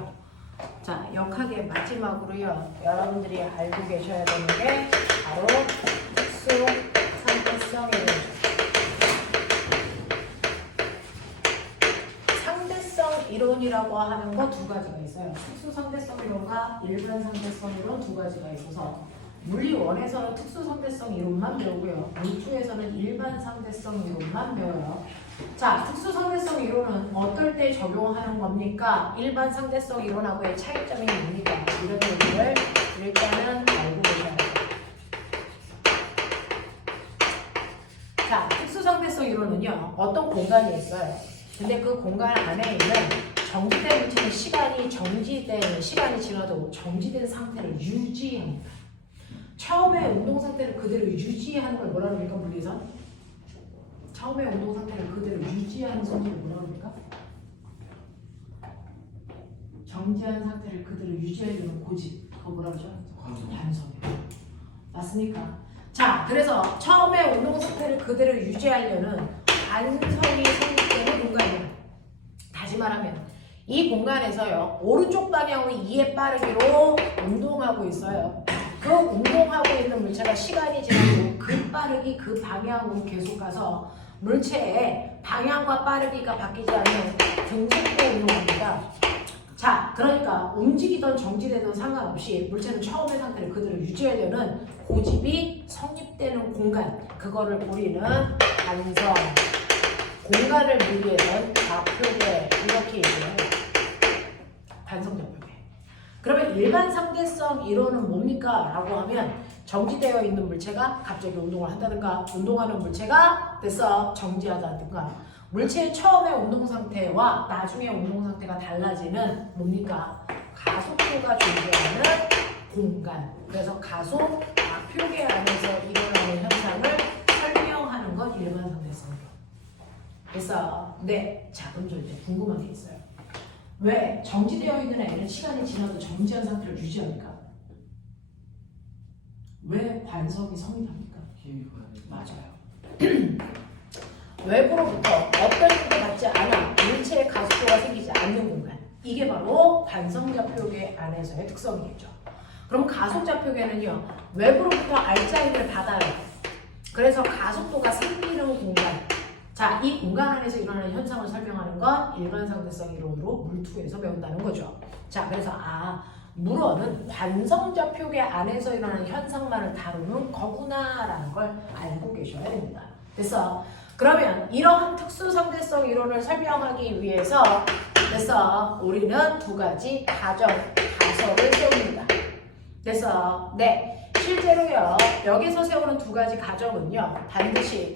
거고요. 자, 역학의 마지막으로요. 여러분들이 알고 계셔야 되는 게 바로 특수 상대성 이론이죠. 상대성 이론이라고 하는 거 두 가지가 있어요. 특수 상대성 이론과 일반 상대성 이론 두 가지가 있어서 물리 1에서는 특수 상대성 이론만 배우고요. 물리 2에서는 일반 상대성 이론만 배워요. 자, 특수 상대성 이론은 어떨 때 적용하는 겁니까? 일반 상대성 이론하고의 차이점이 뭡니까? 이런 얘기를 일단은 알고 계셔야 돼요. 자, 특수 상대성 이론은요. 어떤 공간이 있어요. 근데 그 공간 안에 있는 정지된 물체는 시간이 지나도 정지된 상태를 유지합니다. 처음에 운동 상태를 그대로 유지하는 걸 뭐라 그럽니까? 물리에서? 처음에 운동 상태를 그대로 유지하는 성질을 뭐라 그럽니까? 정지한 상태를 그대로 유지하려는 고집. 그거 뭐라 그러죠? 관성이에요. 맞습니까? 자, 그래서 처음에 운동 상태를 그대로 유지하려는 관성이 성립되는 공간이에요. 다시 말하면 이 공간에서요. 오른쪽 방향으로 2의 빠르기로 운동하고 있어요. 그 운동하고 있는 물체가 시간이 지나고 그 빠르기 그 방향으로 계속 가서 물체의 방향과 빠르기가 바뀌지 않는 등속도 운동합니다. 자, 그러니까 움직이던 정지되던 상관없이 물체는 처음의 상태를 그대로 유지하려는 고집이 성립되는 공간, 그거를 우리는 관성, 공간을 물리에는 좌표계 이렇게 얘기해요. 관성 좌표계. 그러면 일반 상대성 이론은 뭡니까? 라고 하면 정지되어 있는 물체가 갑자기 운동을 한다든가 운동하는 물체가 됐어 정지하다든가 물체의 처음의 운동 상태와 나중에 운동 상태가 달라지는 뭡니까? 가속도가 존재하는 공간. 그래서 가속 좌표계 안에서 일어나는 현상을 설명하는 건 일반 상대성 이론. 그래서 네, 자 그럼 저 이제 궁금한 게 있어요. 왜 정지되어 있는 애는 시간이 지나도 정지한 상태를 유지합니까? 왜 관성이 성립합니까? 맞아요. 외부로부터 어떤 힘도 받지 않아 물체의 가속도가 생기지 않는 공간. 이게 바로 관성좌표계 안에서의 특성이겠죠. 그럼 가속좌표계는요. 외부로부터 알짜임을 받아요. 그래서 가속도가 생기는 공간. 자, 이 공간 안에서 일어나는 현상을 설명하는 건 일반 상대성 이론으로 물2에서 배운다는 거죠. 자, 그래서 물어는 관성좌표계 안에서 일어나는 현상만을 다루는 거구나라는 걸 알고 계셔야 됩니다. 됐어? 그러면 이러한 특수 상대성 이론을 설명하기 위해서 그래서 우리는 두 가지 가설을 세웁니다. 그래서 네, 실제로요. 여기서 세우는 두 가지 가정은요. 반드시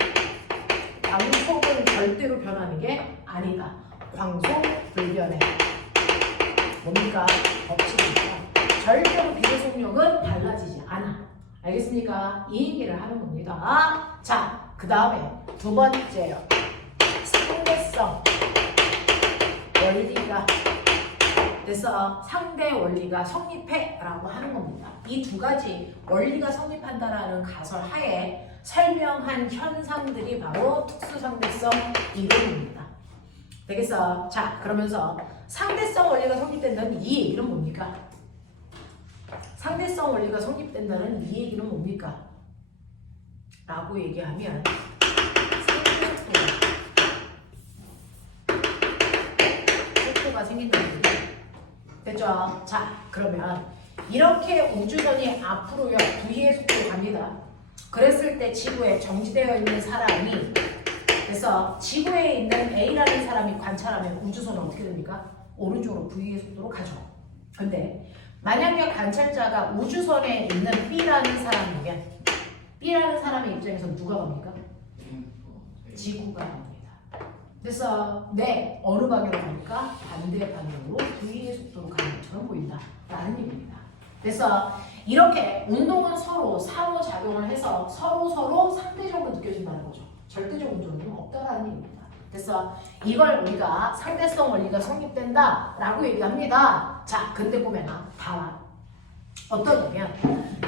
광속은 절대로 변하는 게 아니다. 광속 불변해. 뭡니까? 법칙입니다. 절대로 비례속력은 달라지지 않아. 알겠습니까? 이 얘기를 하는 겁니다. 자, 그 다음에 두 번째요. 상대성 원리가 그래서 상대 원리가 성립해 라고 하는 겁니다. 이 두 가지 원리가 성립한다라는 가설 하에 설명한 현상들이 바로 특수상대성 이론입니다. 되겠어? 자, 그러면서 상대성 원리가 성립된다는 이 얘기는 뭡니까? 상대성 원리가 성립된다는 이 얘기는 뭡니까? 라고 얘기하면 속도가 생긴다는 얘기. 됐죠? 자, 그러면 이렇게 우주선이 앞으로요 V의 속도로 갑니다. 그랬을 때 지구에 정지되어 있는 사람이 그래서 지구에 있는 A라는 사람이 관찰하면 우주선은 어떻게 됩니까? 오른쪽으로 V의 속도로 가죠. 근데 만약에 관찰자가 우주선에 있는 B라는 사람이면 B라는 사람의 입장에서 누가 갑니까? 지구가 갑니다. 그래서 네, 어느 방향으로 갑니까? 반대 방향으로 V의 속도로 가는 것처럼 보인다 라는 얘기입니다. 그래서 이렇게 운동은 서로 상호작용을 해서 서로 상대적으로 느껴진다는 거죠. 절대적 운동은 없다라는 얘기입니다. 그래서 이걸 우리가 상대성 원리가 성립된다 라고 얘기합니다. 자, 근데 보면 봐봐. 어떠냐면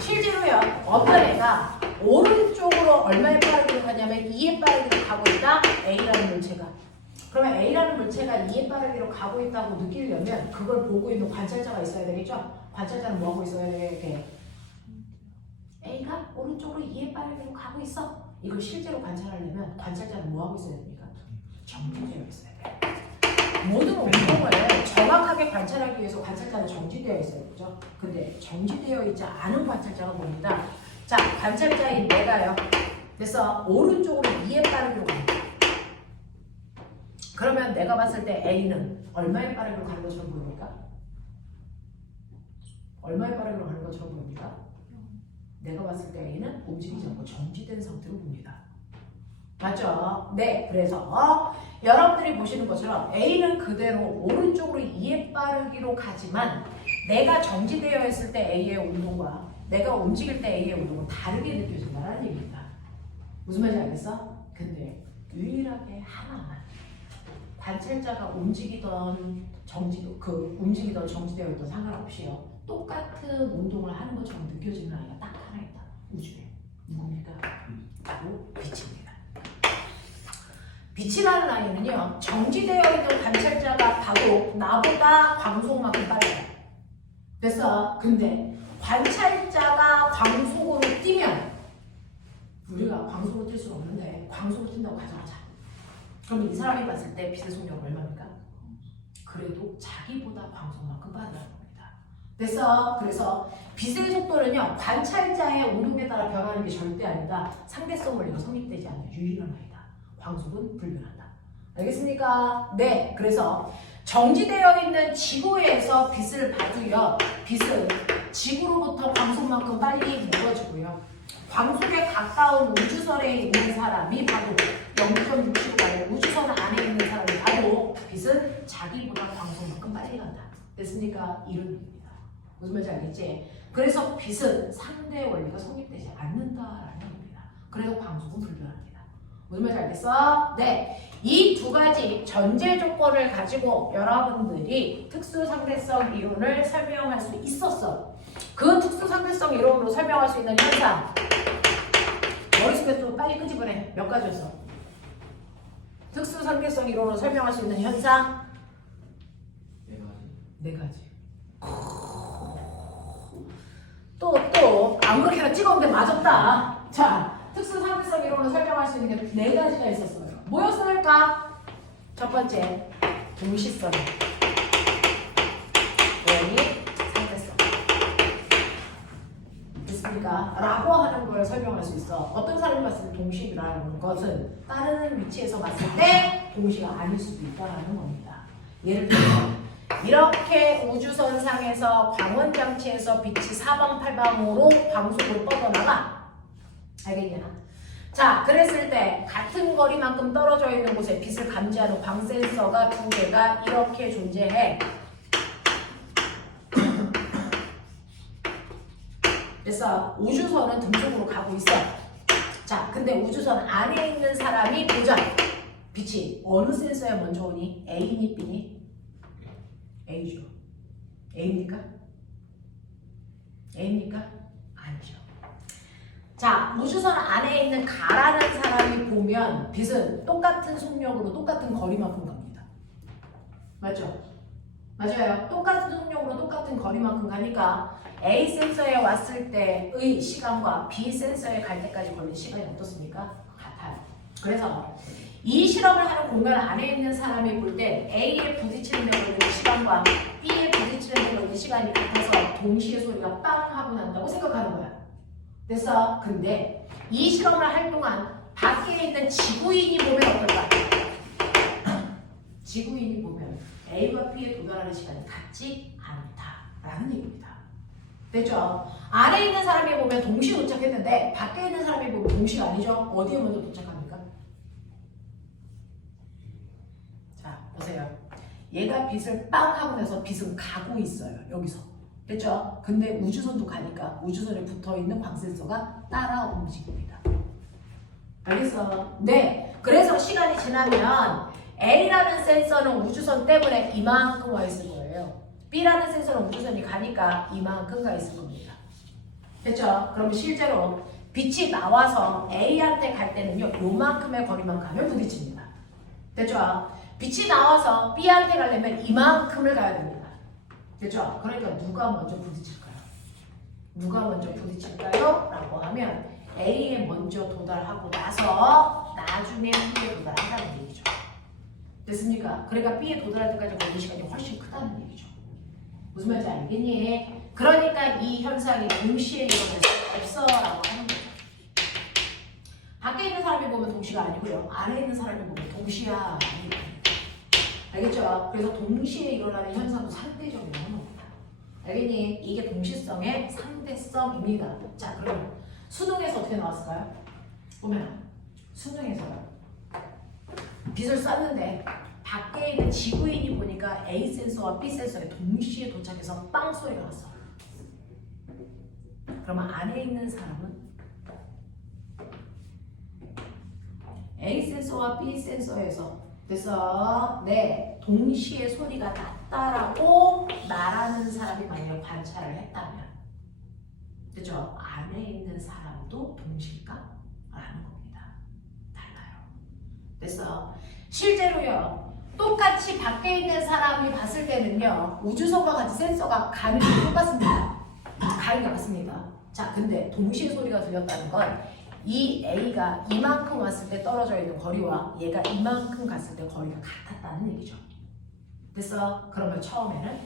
실제로요 어떤 애가 오른쪽으로 얼마의 빠르기로 가냐면 2의 빠르기로 가고 있다 A라는 물체가 그러면 A라는 물체가 E의 빠르기로 가고 있다고 느끼려면 그걸 보고 있는 관찰자가 있어야 되겠죠? 관찰자는 뭐 하고 있어야 되게? A가 오른쪽으로 E의 빠르기로 가고 있어. 이걸 실제로 관찰하려면 관찰자는 뭐 하고 있어야 됩니까? 정지되어 있어야 돼. 모든 운동을 정확하게 관찰하기 위해서 관찰자는 정지되어 있어요. 그죠? 근데 정지되어 있지 않은 관찰자가 뭡니다. 자, 관찰자인 내가요. 그래서 오른쪽으로 E의 빠르기로 갑니다. 그러면 내가 봤을 때 A는 얼마의 빠르기로 가는 것처럼 보입니까? 얼마의 빠르기로 가는 것처럼 보입니까? 내가 봤을 때 A는 움직이지 않고 정지된 상태로 봅니다. 맞죠? 네, 그래서 여러분들이 보시는 것처럼 A는 그대로 오른쪽으로 E의 빠르기로 가지만 내가 정지되어 있을 때 A의 운동과 내가 움직일 때 A의 운동은 다르게 느껴진다는 얘기입니다. 무슨 말인지 알겠어? 근데 유일하게 하나만 관찰자가 움직이던 움직이던 정지되어 있던 상관없이요. 똑같은 운동을 하는 것처럼 느껴지는 아이가 딱 하나 있다. 우주에. 누굽니까? 바로 빛입니다. 빛이라는 아이는요. 정지되어 있는 관찰자가 봐도 나보다 광속만큼 빨라요. 그래서 근데 관찰자가 광속으로 뛰면 우리가 광속으로 뛸 수는 없는데 광속으로 뛴다고 가정하자. 그럼 이 사람이 봤을 때 빛의 속력은 얼마입니까? 그래도 자기보다 광속만큼 빠르다는 겁니다. 그래서 빛의 속도는요. 관찰자의 운동에 따라 변하는 게 절대 아니다. 상대성 원리가 성립되지 않는 유일한 아이다. 광속은 불변한다. 알겠습니까? 네. 그래서 정지되어 있는 지구에서 빛을 봐도요. 빛은 지구로부터 광속만큼 빨리 멀어지고요. 광속에 가까운 우주선에 있는 사람이 봐도 0.6km 우주선 안에 있는 사람이 봐도 빛은 자기보다 광속만큼 빨리 간다. 됐습니까? 이런 얘기입니다. 무슨 말인지 알겠지? 그래서 빛은 상대 원리가 성립되지 않는다라는 얘기입니다. 그래서 광속은 불변합니다. 무슨 말인지 알겠어? 네. 이 두 가지 전제 조건을 가지고 여러분들이 특수상대성 이론을 설명할 수 있었어. 그 특수상대성 이론으로 설명할 수 있는 현상 머릿속에 좀 빨리 끄집어내. 몇 가지였어? 특수상대성 이론으로 설명할 수 있는 현상? 네 가지. 또 아무렇게나 찍었는데 맞았다. 자, 특수상대성 이론으로 설명할 수 있는 게 네 가지가 있었어요. 뭐였을까? 첫 번째, 동시성. 상대성. 됐습니까? 라고 하는 걸 설명할 수 있어. 어떤 사람이 봤을 때 동시라는 것은 다른 위치에서 봤을 때 동시가 아닐 수도 있다는 겁니다. 예를 들어서 이렇게 우주선상에서 광원장치에서 빛이 사방팔방으로 광속으로 뻗어나가. 알겠냐? 자, 그랬을 때 같은 거리만큼 떨어져 있는 곳에 빛을 감지하는 광센서가 두 개가 이렇게 존재해. 그래서 우주선은 등쪽으로 가고 있어. 자, 근데 우주선 안에 있는 사람이 보자. 빛이 어느 센서에 먼저 오니? A니 B니? A죠. A입니까? A입니까? 아니죠. 자, 우주선 안에 있는 가라는 사람이 보면 빛은 똑같은 속력으로 똑같은 거리만큼 갑니다. 맞죠? 맞아요. 똑같은 속력으로 똑같은 거리만큼 가니까 A 센서에 왔을 때의 시간과 B 센서에 갈 때까지 걸린 시간이 어떻습니까? 같아요. 그래서 이 실험을 하는 공간 안에 있는 사람이 볼 때 A에 부딪히는 데 걸리는 시간과 B에 부딪히는 데 걸리는 시간이 같아서 동시에 소리가 빵 하고 난다고 생각하는 거야. 그래서 근데 이 실험을 할 동안 밖에 있는 지구인이 보면 어떨까? 지구인이 보면 A와 B에 도달하는 시간이 같지 않다라는 얘기입니다. 됐죠? 안에 있는 사람이 보면 동시에 도착했는데 밖에 있는 사람이 보면 동시가 아니죠? 어디에 먼저 도착합니까? 자, 보세요. 얘가 빛을 빵 하고 나서 빛은 가고 있어요. 여기서. 됐죠? 근데 우주선도 가니까 우주선에 붙어있는 광센서가 따라 움직입니다. 알겠어? 네. 그래서 시간이 지나면 A라는 센서는 우주선 때문에 이만큼 와 있을 거예요. B라는 센서는 우주선이 가니까 이만큼 가 있을 겁니다. 됐죠? 그러면 실제로 빛이 나와서 A한테 갈 때는요. 요만큼의 거리만 가면 부딪힙니다. 됐죠? 빛이 나와서 B한테 가려면 이만큼을 가야 됩니다. 그렇죠? 그러니까 누가 먼저 부딪힐까요? 누가 먼저 부딪힐까요? 라고 하면 A에 먼저 도달하고 나서 나중에 B에 도달한다는 얘기죠. 됐습니까? 그러니까 B에 도달할 때까지 걸리는 시간이 훨씬 크다는 얘기죠. 무슨 말인지 알겠니? 그러니까 이 현상이 동시에 일어날 수 없어라고 하는 거죠. 밖에 있는 사람이 보면 동시가 아니고요. 안에 있는 사람이 보면 동시야 아닙니다. 알겠죠? 그래서 동시에 일어나는 현상도 상대적인 겁니다. 알겠니? 이게 동시성의 상대성입니다. 자, 그럼 수능에서 어떻게 나왔을까요? 보면 수능에서요. 빛을 쐈는데 밖에 있는 지구인이 보니까 A 센서와 B 센서에 동시에 도착해서 빵 소리가 났어. 그러면 안에 있는 사람은 A 센서와 B 센서에서 그래서 네 동시에 소리가 났다라고 말하는 사람이 만약 관찰을 했다면 그죠? 안에 있는 사람도 동시일까? 라는 겁니다. 달라요. 그래서 실제로요 똑같이 밖에 있는 사람이 봤을 때는요 우주선과 같이 센서가 가는 게 똑같습니다. 가는 게 같습니다. 자 근데 동시에 소리가 들렸다는 건 이 A가 이만큼 왔을 때 떨어져 있는 거리와 얘가 이만큼 갔을 때 거리가 같았다는 얘기죠. 그래서 그러면 처음에는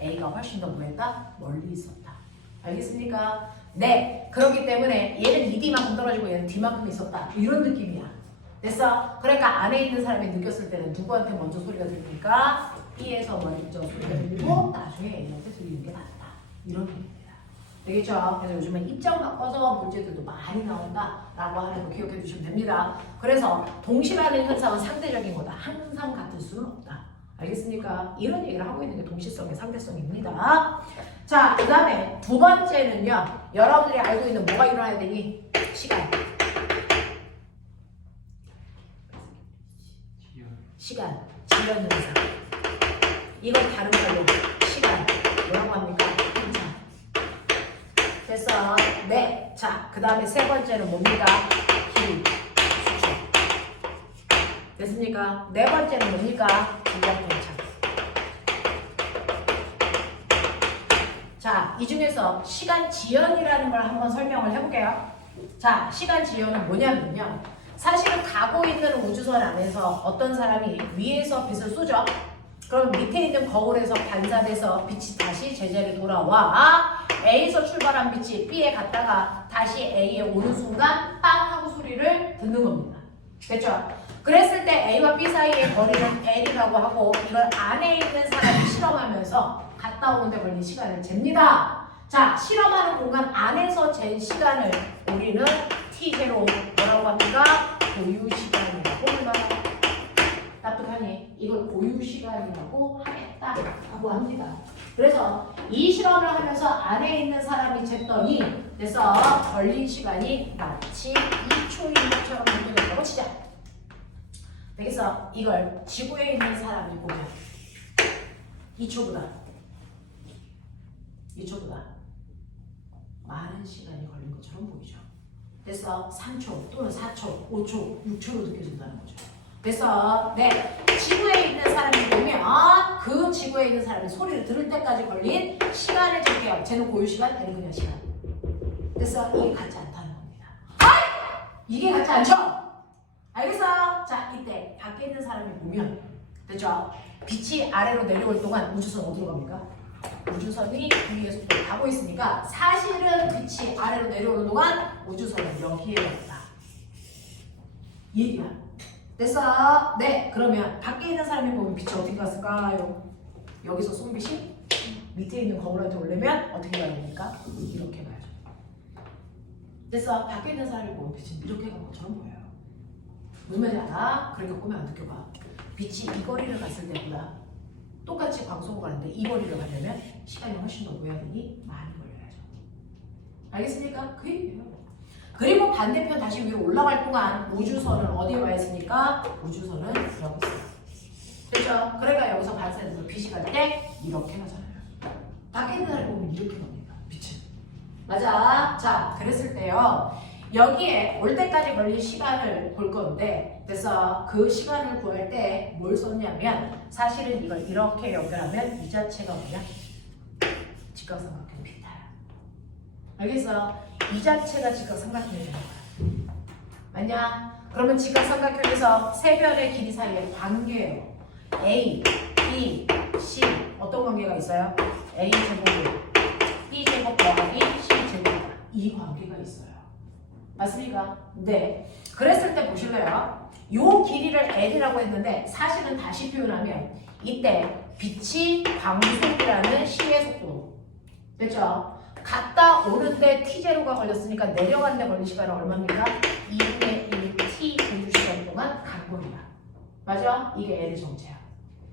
A가 훨씬 더 뭐했다? 멀리 있었다. 알겠습니까? 네. 그렇기 때문에 얘는 2D만큼 떨어지고 얘는 D만큼 있었다. 이런 느낌이야. 됐어? 그러니까 안에 있는 사람이 느꼈을 때는 누구한테 먼저 소리가 들리니까 B에서 먼저 소리가 들리고 나중에 A한테 들리는 게 낫다. 이런 얘기입니다. 되겠죠? 그래서 요즘에 입장 바꿔서 문제들도 많이 나온다라고 하는 거 기억해 주시면 됩니다. 그래서 동시라는 현상은 상대적인 거다. 항상 같을 수는 없다. 알겠습니까? 이런 얘기를 하고 있는 게 동시성의 상대성입니다. 자, 그 다음에 두 번째는요. 여러분들이 알고 있는 뭐가 일어나야 되니? 시간. 시간. 지연 현상. 이건 다른 말로 시간. 뭐라고 합니까? 됐어. 네. 자, 그 다음에 세 번째는 뭡니까? 길, 수축. 됐습니까? 네 번째는 뭡니까? 중력 편차. 자, 이 중에서 시간 지연이라는 걸 한번 설명을 해볼게요. 자, 시간 지연은 뭐냐면요. 사실은 가고 있는 우주선 안에서 어떤 사람이 위에서 빛을 쏘죠. 그럼 밑에 있는 거울에서 반사돼서 빛이 다시 제자리에 돌아와 A에서 출발한 빛이 B에 갔다가 다시 A에 오는 순간 빵 하고 소리를 듣는 겁니다. 됐죠? 그랬을 때 A와 B 사이의 거리는 L이라고 하고 이걸 안에 있는 사람이 실험하면서 갔다 오는데 걸린 시간을 잽니다. 자, 실험하는 공간 안에서 잰 시간을 우리는 T0 뭐라고 합니까? 고유시간이라고 불러요. 납득하니? 이걸 고유시간이라고 하겠다라고 합니다. 그래서 이 실험을 하면서 안에 있는 사람이 쟀더니 그래서 걸린 시간이 마치 2초인 것처럼 느껴졌다고 치자. 그래서 이걸 지구에 있는 사람이 보면 2초보다 많은 시간이 걸린 것처럼 보이죠. 그래서 3초 또는 4초, 5초, 6초로 느껴진다는 거죠. 그래서 네 지구에 있는 사람이 보면 그 지구에 있는 사람이 소리를 들을 때까지 걸린 시간을 재게요. 쟤는 고유 시간, 얘는 그냥 시간. 그래서 이게 같지 않다는 겁니다. 이게 같지 않죠? 알겠어요? 자, 이때 밖에 있는 사람이 보면 됐죠? 빛이 아래로 내려올 동안 우주선 어디로 갑니까? 우주선이 위에 속도를 가고 있으니까 사실은 빛이 아래로 내려오는 동안 우주선은 여기에 왔다. 이 얘기야. 됐어? 네. 그러면 밖에 있는 사람이 보면 빛이 어떻게 갔을까요? 여기서 쏜 빛이 밑에 있는 거울한테 오려면 어떻게 가야 됩니까? 이렇게 가야죠. 됐어? 밖에 있는 사람이 보면 빛이 이렇게 간 것처럼 보여요. 무슨 말인지 알아? 그러니까 보면 안 느껴봐. 빛이 이 거리를 갔을 때보다 똑같이 광속으로 가는데 이 거리를 가려면 시간이 훨씬 더 뭐야 되니? 많이 걸려야죠. 알겠습니까? 그 얘기예요. 그리고 반대편 다시 위로 올라갈 동안 우주선은 어디에 와 있으니까? 우주선은 여기 있어요. 그렇죠? 그러니까 여기서 반사해서 빛이 갈 때 이렇게 가잖아요. 밖에 있는 사람을 보면 이렇게 갑니다. 빛은. 맞아. 자, 그랬을 때요. 여기에 올 때까지 걸린 시간을 볼 건데 그래서 그 시간을 구할 때 뭘 썼냐면 사실은 이걸 이렇게 연결하면 이 자체가 뭐냐? 직각삼각형 피타야. 알겠어? 이 자체가 직각삼각형이 되는 거야. 맞냐? 그러면 직각삼각형에서 세 변의 길이 사이에 관계예요. A, B, C 어떤 관계가 있어요? A 제곱이 B 제곱 더하기 C 제곱 이 관계가 있어요. 맞습니까? 네. 그랬을 때 보실래요? 요 길이를 L이라고 했는데 사실은 다시 표현하면 이때 빛이 광속이라는 시의 속도 됐죠? 갔다 오는데 t0가 걸렸으니까 내려가는데 걸린 시간은 얼마입니까? 2분의 1 t 우주시간 동안 간 겁니다. 맞아? 이게 L의 정체야.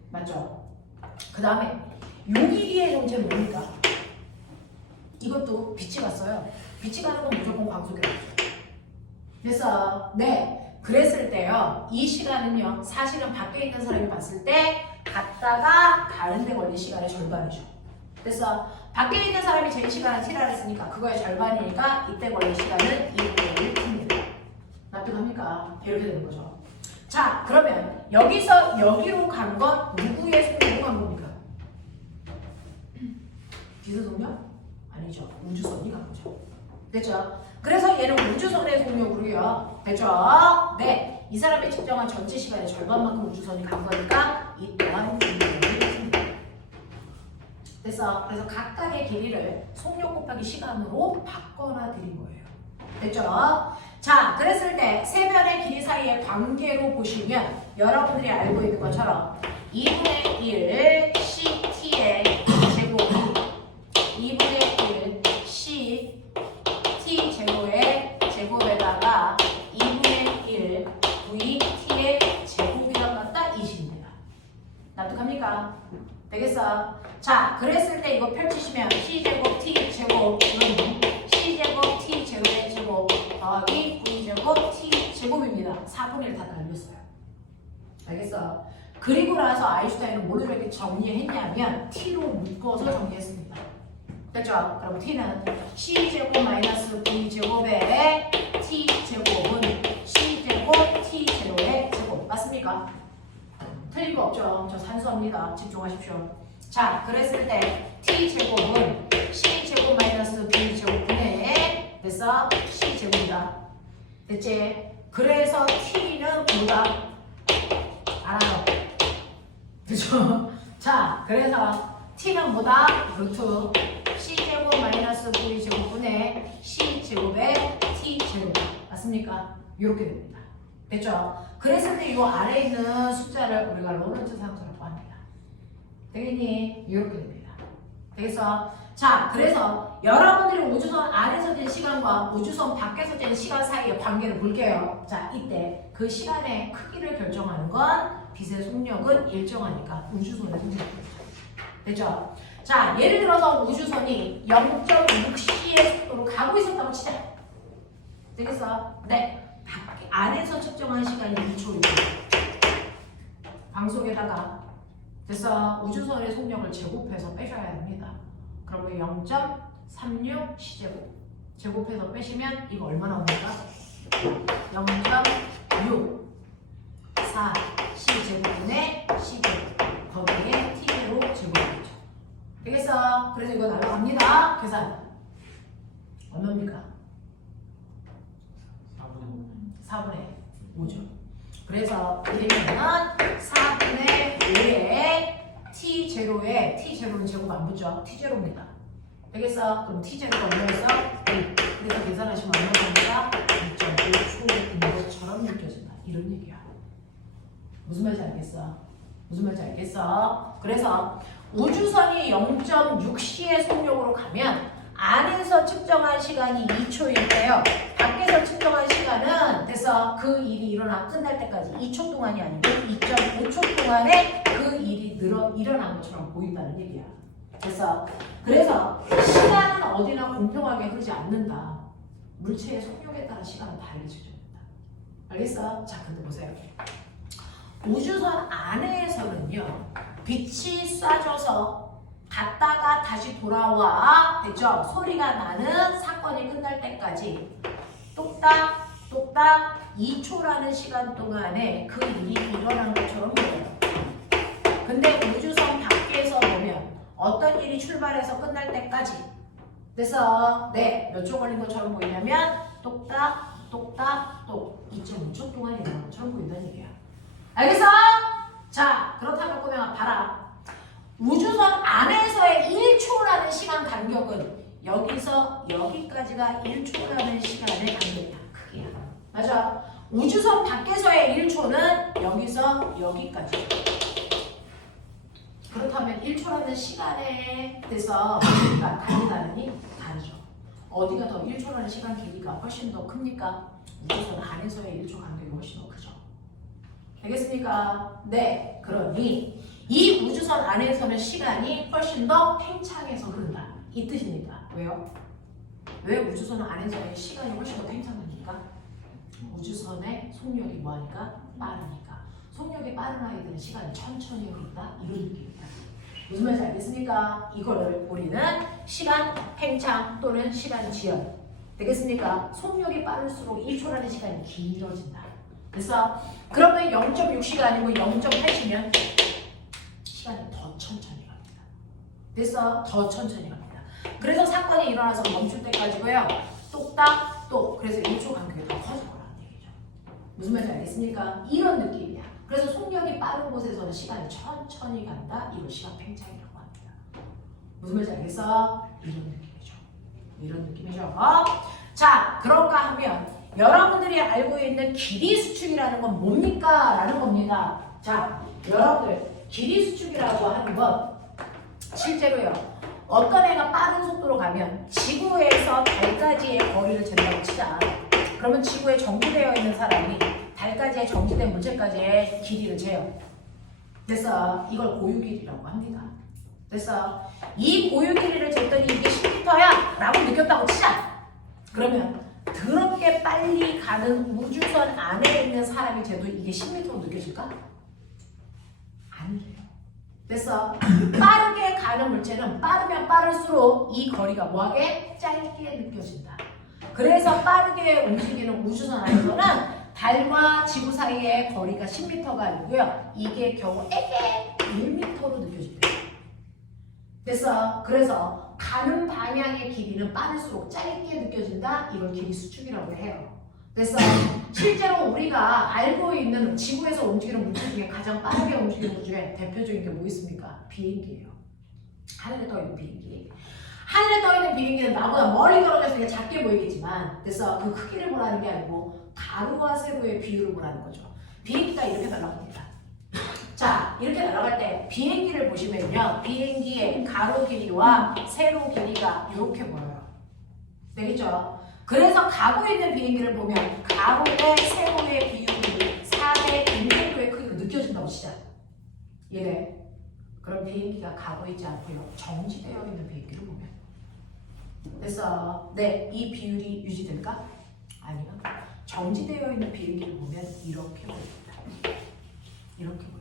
맞죠? 그 다음에 요 길이의 정체는 뭡니까? 이것도 빛이 갔어요. 빛이 가는 건 무조건 광속이라고 했죠. 그래서 네. 그랬을 때요. 이 시간은요. 사실은 밖에 있는 사람이 봤을 때 갔다가 가는데 걸린 시간의 절반이죠. 그래서 밖에 있는 사람이 제 시간을 t라 했으니까 그거의 절반이니까 이때 걸린 시간은 2분의 1t입니다. 납득합니까? 이렇게 되는 거죠. 자, 그러면 여기서 여기로 간 건 누구의 속도로 간 겁니까? 기수속력? 아니죠. 우주선이 간 거죠. 됐죠? 그래서 얘는 우주선의 속력으로요. 됐죠? 네. 이 사람이 측정한 전체 시간의 절반만큼 우주선이 간 거니까 이 또한 됐어. 그래서 각각의 길이를 속력 곱하기 시간으로 바꿔놔 드린 거예요. 됐죠? 자, 그랬을 때 세 변의 길이 사이의 관계로 보시면 여러분들이 알고 있는 것처럼 2분의 1 CT의 제곱이 2분의 1 C T 제로의 제곱에다가 2분의 1 VT의 제곱이랑 같다 이십니다. 납득합니까? 되겠어? 자, 그랬을 때 이거 펼치시면 C제곱 T제곱 C제곱 T제로의 제곱 더하기 V제곱 T제곱입니다. 4분의 1 다 날렸어요. 알겠어? 그리고 나서 아인슈타인은 뭘로 이렇게 정리했냐면 T로 묶어서 정리했습니다. 됐죠? 그럼 T는 C제곱 마이너스 V제곱의 T제곱은 C제곱 T제로의 제곱 맞습니까? 틀릴 거 없죠? 저 산수합니다. 집중하십시오. 자, 그랬을 때 T제곱은 C제곱 마이너스 V제곱분의 됐어? C제곱이다. 됐지? 그래서 T는 뭐다? 알아요. 그죠? 자, 그래서 T는 뭐다? 루트 C제곱 마이너스 V제곱분의 C제곱의 T제곱 맞습니까? 이렇게 됩니다. 됐죠? 그랬을 때 이 아래에 있는 숫자를 우리가 로런츠 상수라고 합니다. 되겠니? 이렇게 됩니다. 되겠어? 자, 그래서 여러분들이 우주선 안에서 잰 시간과 우주선 밖에서 잰 시간 사이의 관계를 볼게요. 자, 이때 그 시간의 크기를 결정하는 건 빛의 속력은 일정하니까 우주선의 속력입니다. 됐죠? 자, 예를 들어서 우주선이 0.6c의 속도로 가고 있었다고 치자. 되겠어? 네. 밖에 안에서 측정한 시간이 2초입니다. 방송에다가 그래서 우주선의 속력을 제곱해서 빼셔야 합니다. 그러면 0.36 C제곱 제곱해서 빼시면 이거 얼마 나옵니까? 0.6 4 C제곱분의 C제곱 거기에 T제로 제곱이죠. 되겠어? 그래서 이거 날라갑니다. 계산 얼마입니까? 4분의 5죠. 그래서 이러면은 4분의 5에 T0에 T0는 제곱 안 붙죠? T0입니다. 되겠어? 그럼 T0가 얼마였어? 1. 그래서 계산하시면 얼마입니까? 2.5초인 것처럼 느껴진다. 이런 얘기야. 무슨 말인지 알겠어? 무슨 말인지 알겠어? 그래서 우주선이 0.6C의 속력으로 가면 안에서 측정한 시간이 2초일 때요. 밖에서 측정한 시간은 돼서 그 일이 끝날 때까지 2초 동안이 아니고 2.5초 동안에 그 일이 일어난 것처럼 보인다는 얘기야. 그래서 시간은 어디나 공평하게 흐르지 않는다. 물체의 속력에 따라 시간은 다르게 측정된다. 알겠어? 자, 근데 보세요. 우주선 안에서는요. 빛이 쏴져서 갔다가 다시 돌아와 됐죠? 소리가 나는 사건이 끝날 때까지 똑딱 똑딱 2초라는 시간 동안에 그 일이 일어난 것처럼 보여요. 근데 우주선 밖에서 보면 어떤 일이 출발해서 끝날 때까지 그래서 몇 초 걸린 것처럼 보이냐면 똑딱 똑딱 똑 2.5초 동안 일어난 것처럼 보인다는 얘기야. 알겠어? 자, 그렇다면 꼬맹아 봐라. 우주선 안에서의 1초라는 시간 간격은 여기서 여기까지가 1초라는 시간의 간격이야. 크기야. 맞아. 우주선 밖에서의 1초는 여기서 여기까지. 그렇다면 1초라는 시간에 대해서 길이가 다르다니 다르죠. 어디가 더 1초라는 시간 길이가 훨씬 더 큽니까? 우주선 안에서의 1초 간격이 훨씬 더 크죠. 알겠습니까? 네. 그러니 이 우주선 안에서는 시간이 훨씬 더 팽창해서 흐른다. 이 뜻입니다. 왜요? 왜 우주선 안에서의 시간이 훨씬 더 팽창합니까? 우주선의 속력이 뭐하니까? 빠르니까. 속력이 빠른 아이들은 시간이 천천히 흐른다. 이런 느낌입니다. 무슨 말인지 알겠습니까? 이거를 우리는 시간 팽창 또는 시간 지연. 되겠습니까? 속력이 빠를수록 1초라는 시간이 길어진다. 그래서 그러면 0.6시가 아니고 0.8시면 시간이 더 천천히 갑니다. 그래서 더 천천히 갑니다. 그래서 사건이 일어나서 멈출 때까지고요. 똑딱 똑. 그래서 1초 간격이 더 커질 거라는 얘기죠. 무슨 말인지 알겠습니까? 이런 느낌이야. 그래서 속력이 빠른 곳에서는 시간이 천천히 간다. 이걸 시간 팽창이라고 합니다. 무슨 말인지 알겠어? 이런 느낌이죠. 이런 느낌이죠. 자, 그런가 하면 여러분들이 알고 있는 길이 수축이라는 건 뭡니까? 라는 겁니다. 자, 여러분들 길이 수축이라고 하는 건 실제로요. 어떤 애가 빠른 속도로 가면 지구에서 달까지의 거리를 잰다고 치자. 그러면 지구에 정지되어 있는 사람이 달까지의 정지된 물체까지의 길이를 재요. 그래서 이걸 고유 길이라고 합니다. 그래서 이 고유 길이를 쟀더니 이게 10m야 라고 느꼈다고 치자. 그러면 더럽게 빨리 가는 우주선 안에 있는 사람이 재도 이게 10m로 느껴질까? 아니래요. 그래서 빠르게 가는 물체는 빠르면 빠를수록 이 거리가 뭐하게? 짧게 느껴진다. 그래서 빠르게 움직이는 우주선 안에서는 달과 지구 사이의 거리가 10m가 아니고요. 이게 겨우 1m로 느껴집니다. 그래서 가는 방향의 길이는 빠를수록 짧게 느껴진다. 이걸 길이 수축이라고 해요. 그래서 실제로 우리가 알고 있는 지구에서 움직이는 물체 중에 가장 빠르게 움직이는 것 중에 대표적인 게 뭐 있습니까? 비행기예요. 하늘에 떠 있는 비행기. 하늘에 떠 있는 비행기는 나보다 멀리 떨어져 있으니까 작게 보이겠지만, 그래서 그 크기를 보라는 게 아니고 가루와 세로의 비율을 보라는 거죠. 비행기가 이렇게 날아갑니다. 자, 이렇게 날아갈 때 비행기를 보시면요, 비행기의 가로 길이와 세로 길이가 이렇게 보여요. 되겠죠? 그래서 가고 있는 비행기를 보면 가로 대 세로의 비율이 4대 1 정도의 크기가 느껴진다고 치자. 이래. 그럼 비행기가 가고 있지 않고요, 정지되어 있는 비행기를 보면. 그래서 이 비율이 유지될까? 아니요. 정지되어 있는 비행기를 보면 이렇게 보입니다. 이렇게 보입니다.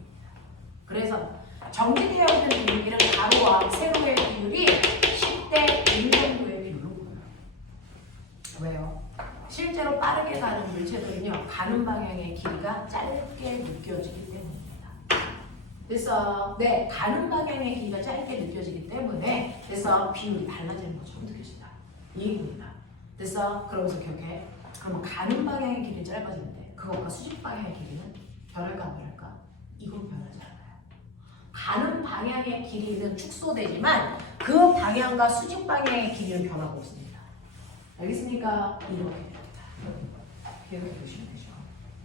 그래서 정지되어 있는 비행기는 가로와 세로의 비율이 10대 1 정도의 비율로 보여요. 왜요? 실제로 빠르게 가는 물체들은요, 가는 방향의 길이가 짧게 느껴지기 때문입니다. 그래서 가는 방향의 길이가 짧게 느껴지기 때문에 그래서 비율이 달라지는 것처럼 느껴진다. 이 얘기입니다. 그래서 그러면서 기억해. 그러면 가는 방향의 길이는 짧아지는데 그것과 수직 방향의 길이는 변할까 안 변할까? 이건 변하지 않아요. 가는 방향의 길이는 축소되지만 그 방향과 수직 방향의 길이는 변하고 있습니다. 알겠습니까? 이렇게 됩니다. 이렇게 보시면 되죠.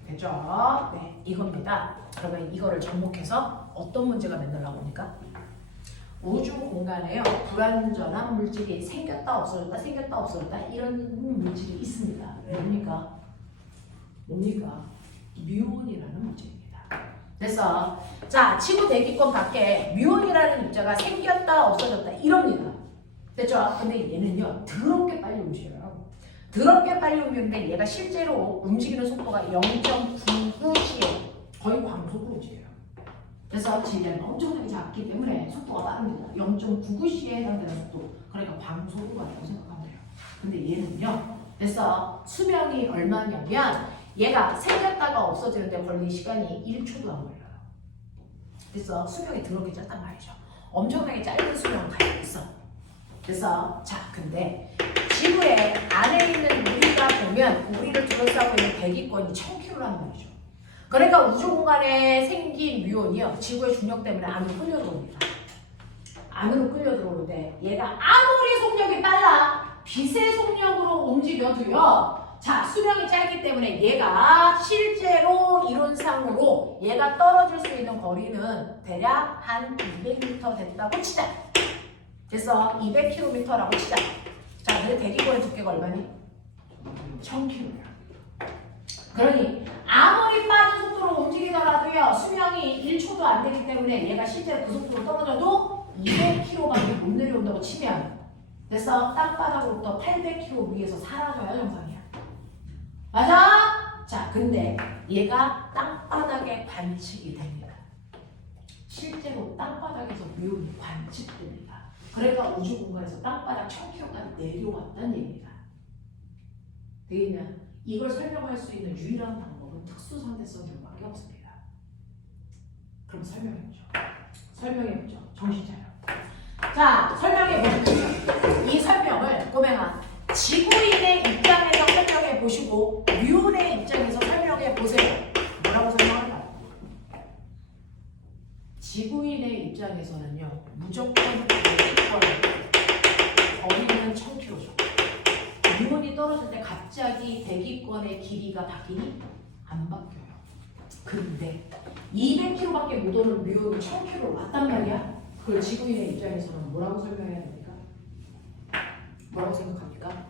됐죠? 네, 이겁니다. 그러면 이거를 접목해서 어떤 문제가 맨날 나옵니까? 우주 공간에요, 불완전한 물질이 생겼다 없어졌다 생겼다 없어졌다 이런 물질이 있습니다. 뭡니까? 뮤온이라는 문제입니다. 그래서 자, 지구 대기권 밖에 뮤온이라는 입자가 생겼다 없어졌다 이럽니다. 됐죠? 근데 얘는요, 더럽게 빨리 움직여요. 더럽게 빨리 움직이는데 얘가 실제로 움직이는 속도가 0.99시에 거의 광속으로 움직여요. 그래서 질량이 엄청나게 작기 때문에 속도가 빠릅니다. 0.99시에 해당되는 속도, 그러니까 광속으로 간다고 생각하면 돼요. 근데 얘는요, 그래서 수명이 얼마냐면 얘가 생겼다가 없어지는데 걸리는 시간이 1초도 안 걸려요. 그래서 수명이 더럽게 짧단 말이죠. 엄청나게 짧은 수명을 가지고 있어. 그래서 자, 근데 지구의 안에 있는 우리가 보면 우리를 둘러싸고 있는 대기권이 1000km란 말이죠. 그러니까 우주 공간에 생긴 뮤온이요, 지구의 중력 때문에 안으로 끌려 들어옵니다. 안으로 끌려 들어오는데 얘가 아무리 속력이 빨라 빛의 속력으로 움직여도요, 자, 수명이 짧기 때문에 얘가 실제로 이론상으로 얘가 떨어질 수 있는 거리는 대략 한 200m 됐다고 치자. 그래서 200km라고 치자. 자, 내 대기권의 두께가 얼마니? 1000km야. 그러니 아무리 빠른 속도로 움직이더라도요, 수명이 1초도 안 되기 때문에 얘가 실제로 그 속도로 떨어져도 200km밖에 못 내려온다고 치면, 그래서 땅바닥으로부터 800km 위에서 사라져야 정상이야. 맞아? 자, 근데 얘가 땅바닥에 관측이 됩니다. 실제로 땅바닥에서 뮤온이 관측됩니다. 그러니까 우주 공간에서 땅바닥 1000km까지 내려왔다는 얘기입니다. 되겠냐? 이걸 설명할 수 있는 유일한 방법은 특수상대성 이론밖에 없습니다. 그럼 설명해보죠. 설명해보죠. 정신 차려. 자, 설명해보죠. 이 설명을 꼬맹아, 지구인의 입장에서 설명해보시고 뮤온의 입장에서 설명해보세요. 뭐라고 설명할까요? 지구인의 입장에서는요, 무조건 거리는 1000km죠. 뮤온이 떨어질 때 갑자기 대기권의 길이가 바뀌니? 안 바뀌어요. 근데 200km밖에 못 오는 뮤온이 1000km 왔단 말이야? 그걸 지구인의 입장에서는 뭐라고 설명해야 됩니까? 뭐라고 생각합니까?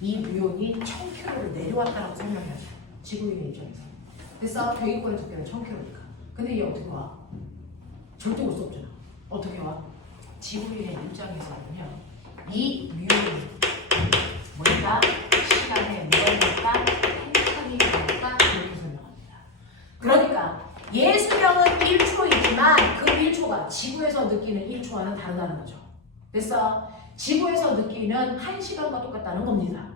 이 뮤온이 1000km를 내려왔다라고 설명해야죠. 지구인의 입장에서. 그래서 대기권의 두께는 1000km니까. 근데 얘 어떻게 와? 절대 올 수 없잖아. 어떻게 와? 지구인의 입장에서는요, 이 뮤온이 뭐니까? 시간의 무언일까? 팽창이니까 이렇게 설명합니다. 그러니까 얘 수명은 1초이지만 그 1초가 지구에서 느끼는 1초와는 다르다는 거죠. 그래서 지구에서 느끼는 1시간과 똑같다는 겁니다.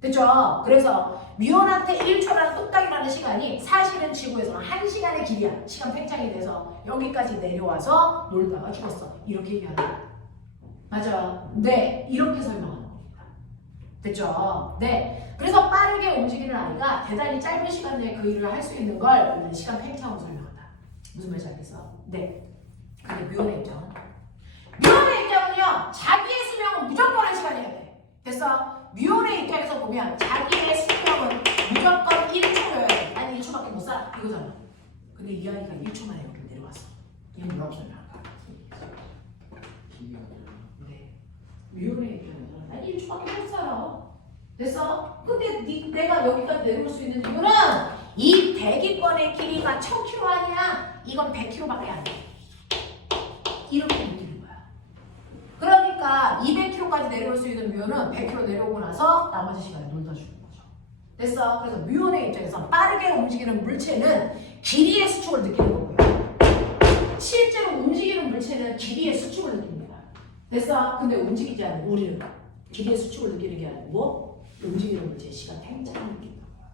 됐죠? 그래서 뮤온한테 1초라는 뚝딱이라는 시간이 사실은 지구에서는 1시간의 길이야. 시간 팽창이 돼서 여기까지 내려와서 놀다가 죽었어. 이렇게 얘기하는 거야. 맞아. 네, 이렇게 설명하는 겁니다. 됐죠? 네. 그래서 빠르게 움직이는 아이가 대단히 짧은 시간 내에 그 일을 할 수 있는 걸 우리는 시간 팽창으로 설명한다. 무슨 말인지 알겠어? 네. 근데 뮤온의 입장은? 뮤온의 입장은요, 자기의 수명은 무조건 1시간이어야 돼. 그래서 뮤온의 입장에서 보면 자기의 수명은 무조건 1초여야 돼. 아니 1초밖에 못 살아. 이거잖아. 근데 이 아이가 1초 만에 여기 내려왔어. 얘는 뭐라고 설명할까? 네. 뮤온의 입장에서는 난 1초밖에 못 살아. 됐어? 근데 내가 여기까지 내려올 수 있는 이유는 이 대기권의 길이가 1000km 아니야. 이건 100km밖에 안 돼. 이렇게 느끼는 거야. 그러니까 200km까지 내려올 수 있는 뮤온은 100km 내려오고 나서 나머지 시간에 놀다 죽는 거죠. 됐어? 그래서 뮤온의 입장에서 빠르게 움직이는 물체는 길이의 수축을 느끼는 거고요. 실제로 움직이는 물체는 길이의 수축을 느낍니다. 됐어? 근데 움직이지 않는 우리는 길이의 수축을 느끼는 게 아니고 움직이는 물체의 시간 팽창을 느낀다고요.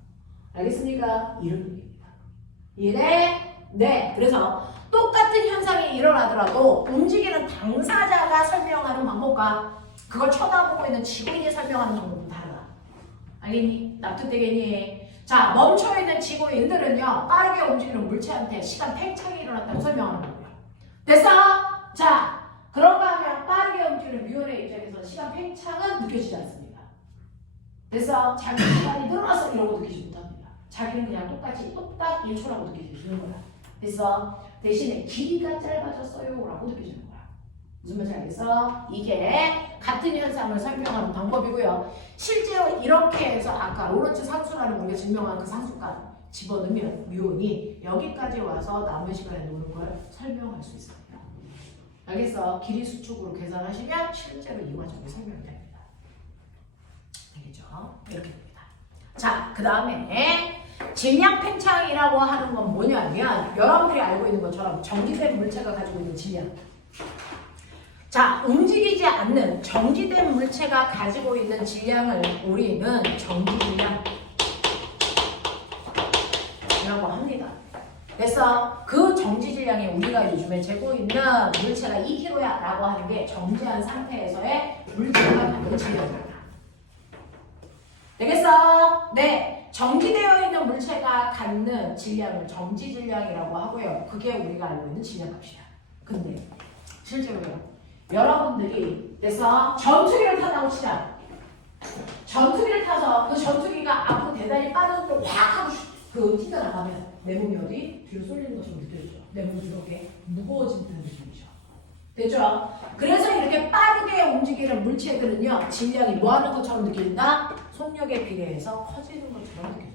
알겠습니까? 이런 얘기입니다. 이해돼? 네. 그래서 똑같은 현상이 일어나더라도 움직이는 당사자가 설명하는 방법과 그걸 쳐다보고 있는 지구인이 설명하는 방법은 다르다. 알겠니? 납득되겠니? 자, 멈춰있는 지구인들은요, 빠르게 움직이는 물체한테 시간 팽창이 일어났다고 설명하는 거고요. 됐어? 자, 그런가 하면 빠르게 움직이는 뮤온의 입장에서 시간 팽창은 느껴지지 않습니다. 그래서 자기 시간이 늘어났어 이러고 느끼지 못합니다. 자기는 그냥 똑같이 똑딱 1초라고 느끼는 거야. 그래서 대신에 길이가 짧아졌어요 라고 느껴지는 거야. 무슨 말인지 알겠어? 이게 같은 현상을 설명하는 방법이고요. 실제로 이렇게 해서 아까 로런츠 상수라는 우리가 증명한 그 상수값 집어넣으면 뮤온이 여기까지 와서 남은 시간에 노는 걸 설명할 수 있습니다. 알겠어? 길이 수축으로 계산하시면 실제로 이 과정이 설명이 됩니다. 되겠죠? 이렇게 됩니다. 자, 그 다음에 질량 팽창이라고 하는 건 뭐냐면 여러분들이 알고 있는 것처럼 정지된 물체가 가지고 있는 질량. 자, 움직이지 않는 정지된 물체가 가지고 있는 질량을 우리는 정지질량이라고 합니다. 그래서 그 정지질량이 우리가 요즘에 재고 있는 물체가 2kg야 라고 하는 게 정지한 상태에서의 물체가 갖는 질량입니다. 되겠어? 네. 정지되어 있는 물체가 갖는 질량을 정지질량이라고 하고요. 그게 우리가 알고 있는 질량값이야. 근데 실제로요. 여러분들이 그래서 전투기를 탄다고 치자. 전투기를 타서 그 전투기가 앞으로 대단히 빠른 속도로 확 하고 튀어나가면 내 몸이 어디? 뒤로 쏠리는 것처럼 느껴지죠. 내 몸이 이렇게 무거워진다는 느낌이죠. 됐죠? 그래서 이렇게 빠르게 움직이는 물체들은요. 질량이 뭐 하는 것처럼 느껴진다? 속력에 비례해서 커지는 것처럼 느껴집니다.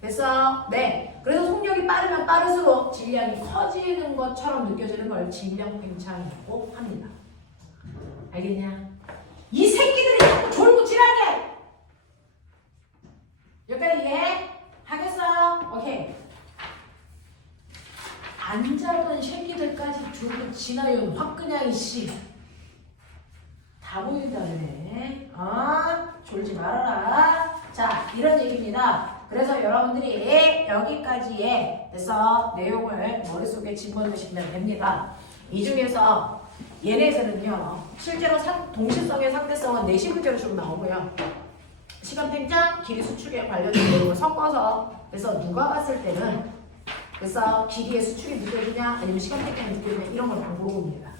그래서 네. 그래서 속력이 빠르면 빠를수록 질량이 커지는 것처럼 느껴지는 걸 질량 팽창이라고 합니다. 알겠냐? 이 새끼들이 자꾸 졸고 지랄이야! 여기까지 이해해? 하겠어? 오케이. 안 잡은 새끼들까지 졸고 지나요. 확 그냥 이씨. 다 보인다네. 졸지 말아라. 자, 이런 얘기입니다. 그래서 여러분들이 여기까지의 그래서 내용을 머릿속에 집어넣으시면 됩니다. 이 중에서 얘네들은요. 실제로 동시성의 상대성은 4시 문제로 쭉 나오고요. 시간 팽창, 길이 수축에 관련된 내용을 섞어서 그래서 누가 봤을 때는 그래서 길이의 수축이 느껴지냐 아니면 시간 팽창이 느껴지냐 이런 걸 물어봅니다.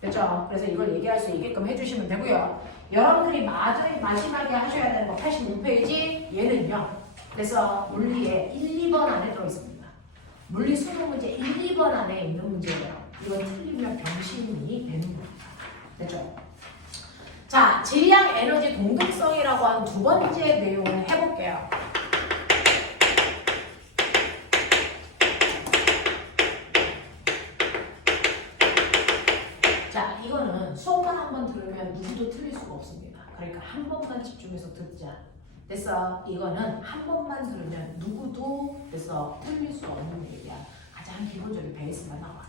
그렇죠? 그래서 이걸 얘기할 수 있게끔 해주시면 되고요. 여러분들이 마지막에 하셔야 되는 거 86페이지 얘는요. 그래서 물리의 1, 2번 안에 들어있습니다. 물리 수능 문제 1, 2번 안에 있는 문제예요. 이건 틀리면 병신이 되는 겁니다. 됐죠? 자, 질량 에너지 동등성이라고 하는 두 번째 내용을 해볼게요. 자, 이거는 수업만 한 번 들으면 누구도 틀릴 수가 없습니다. 그러니까 한 번만 집중해서 듣자. 그래서 이거는 한 번만 들으면 누구도 그래서 틀릴 수 없는 얘기야. 가장 기본적인 베이스가 나와.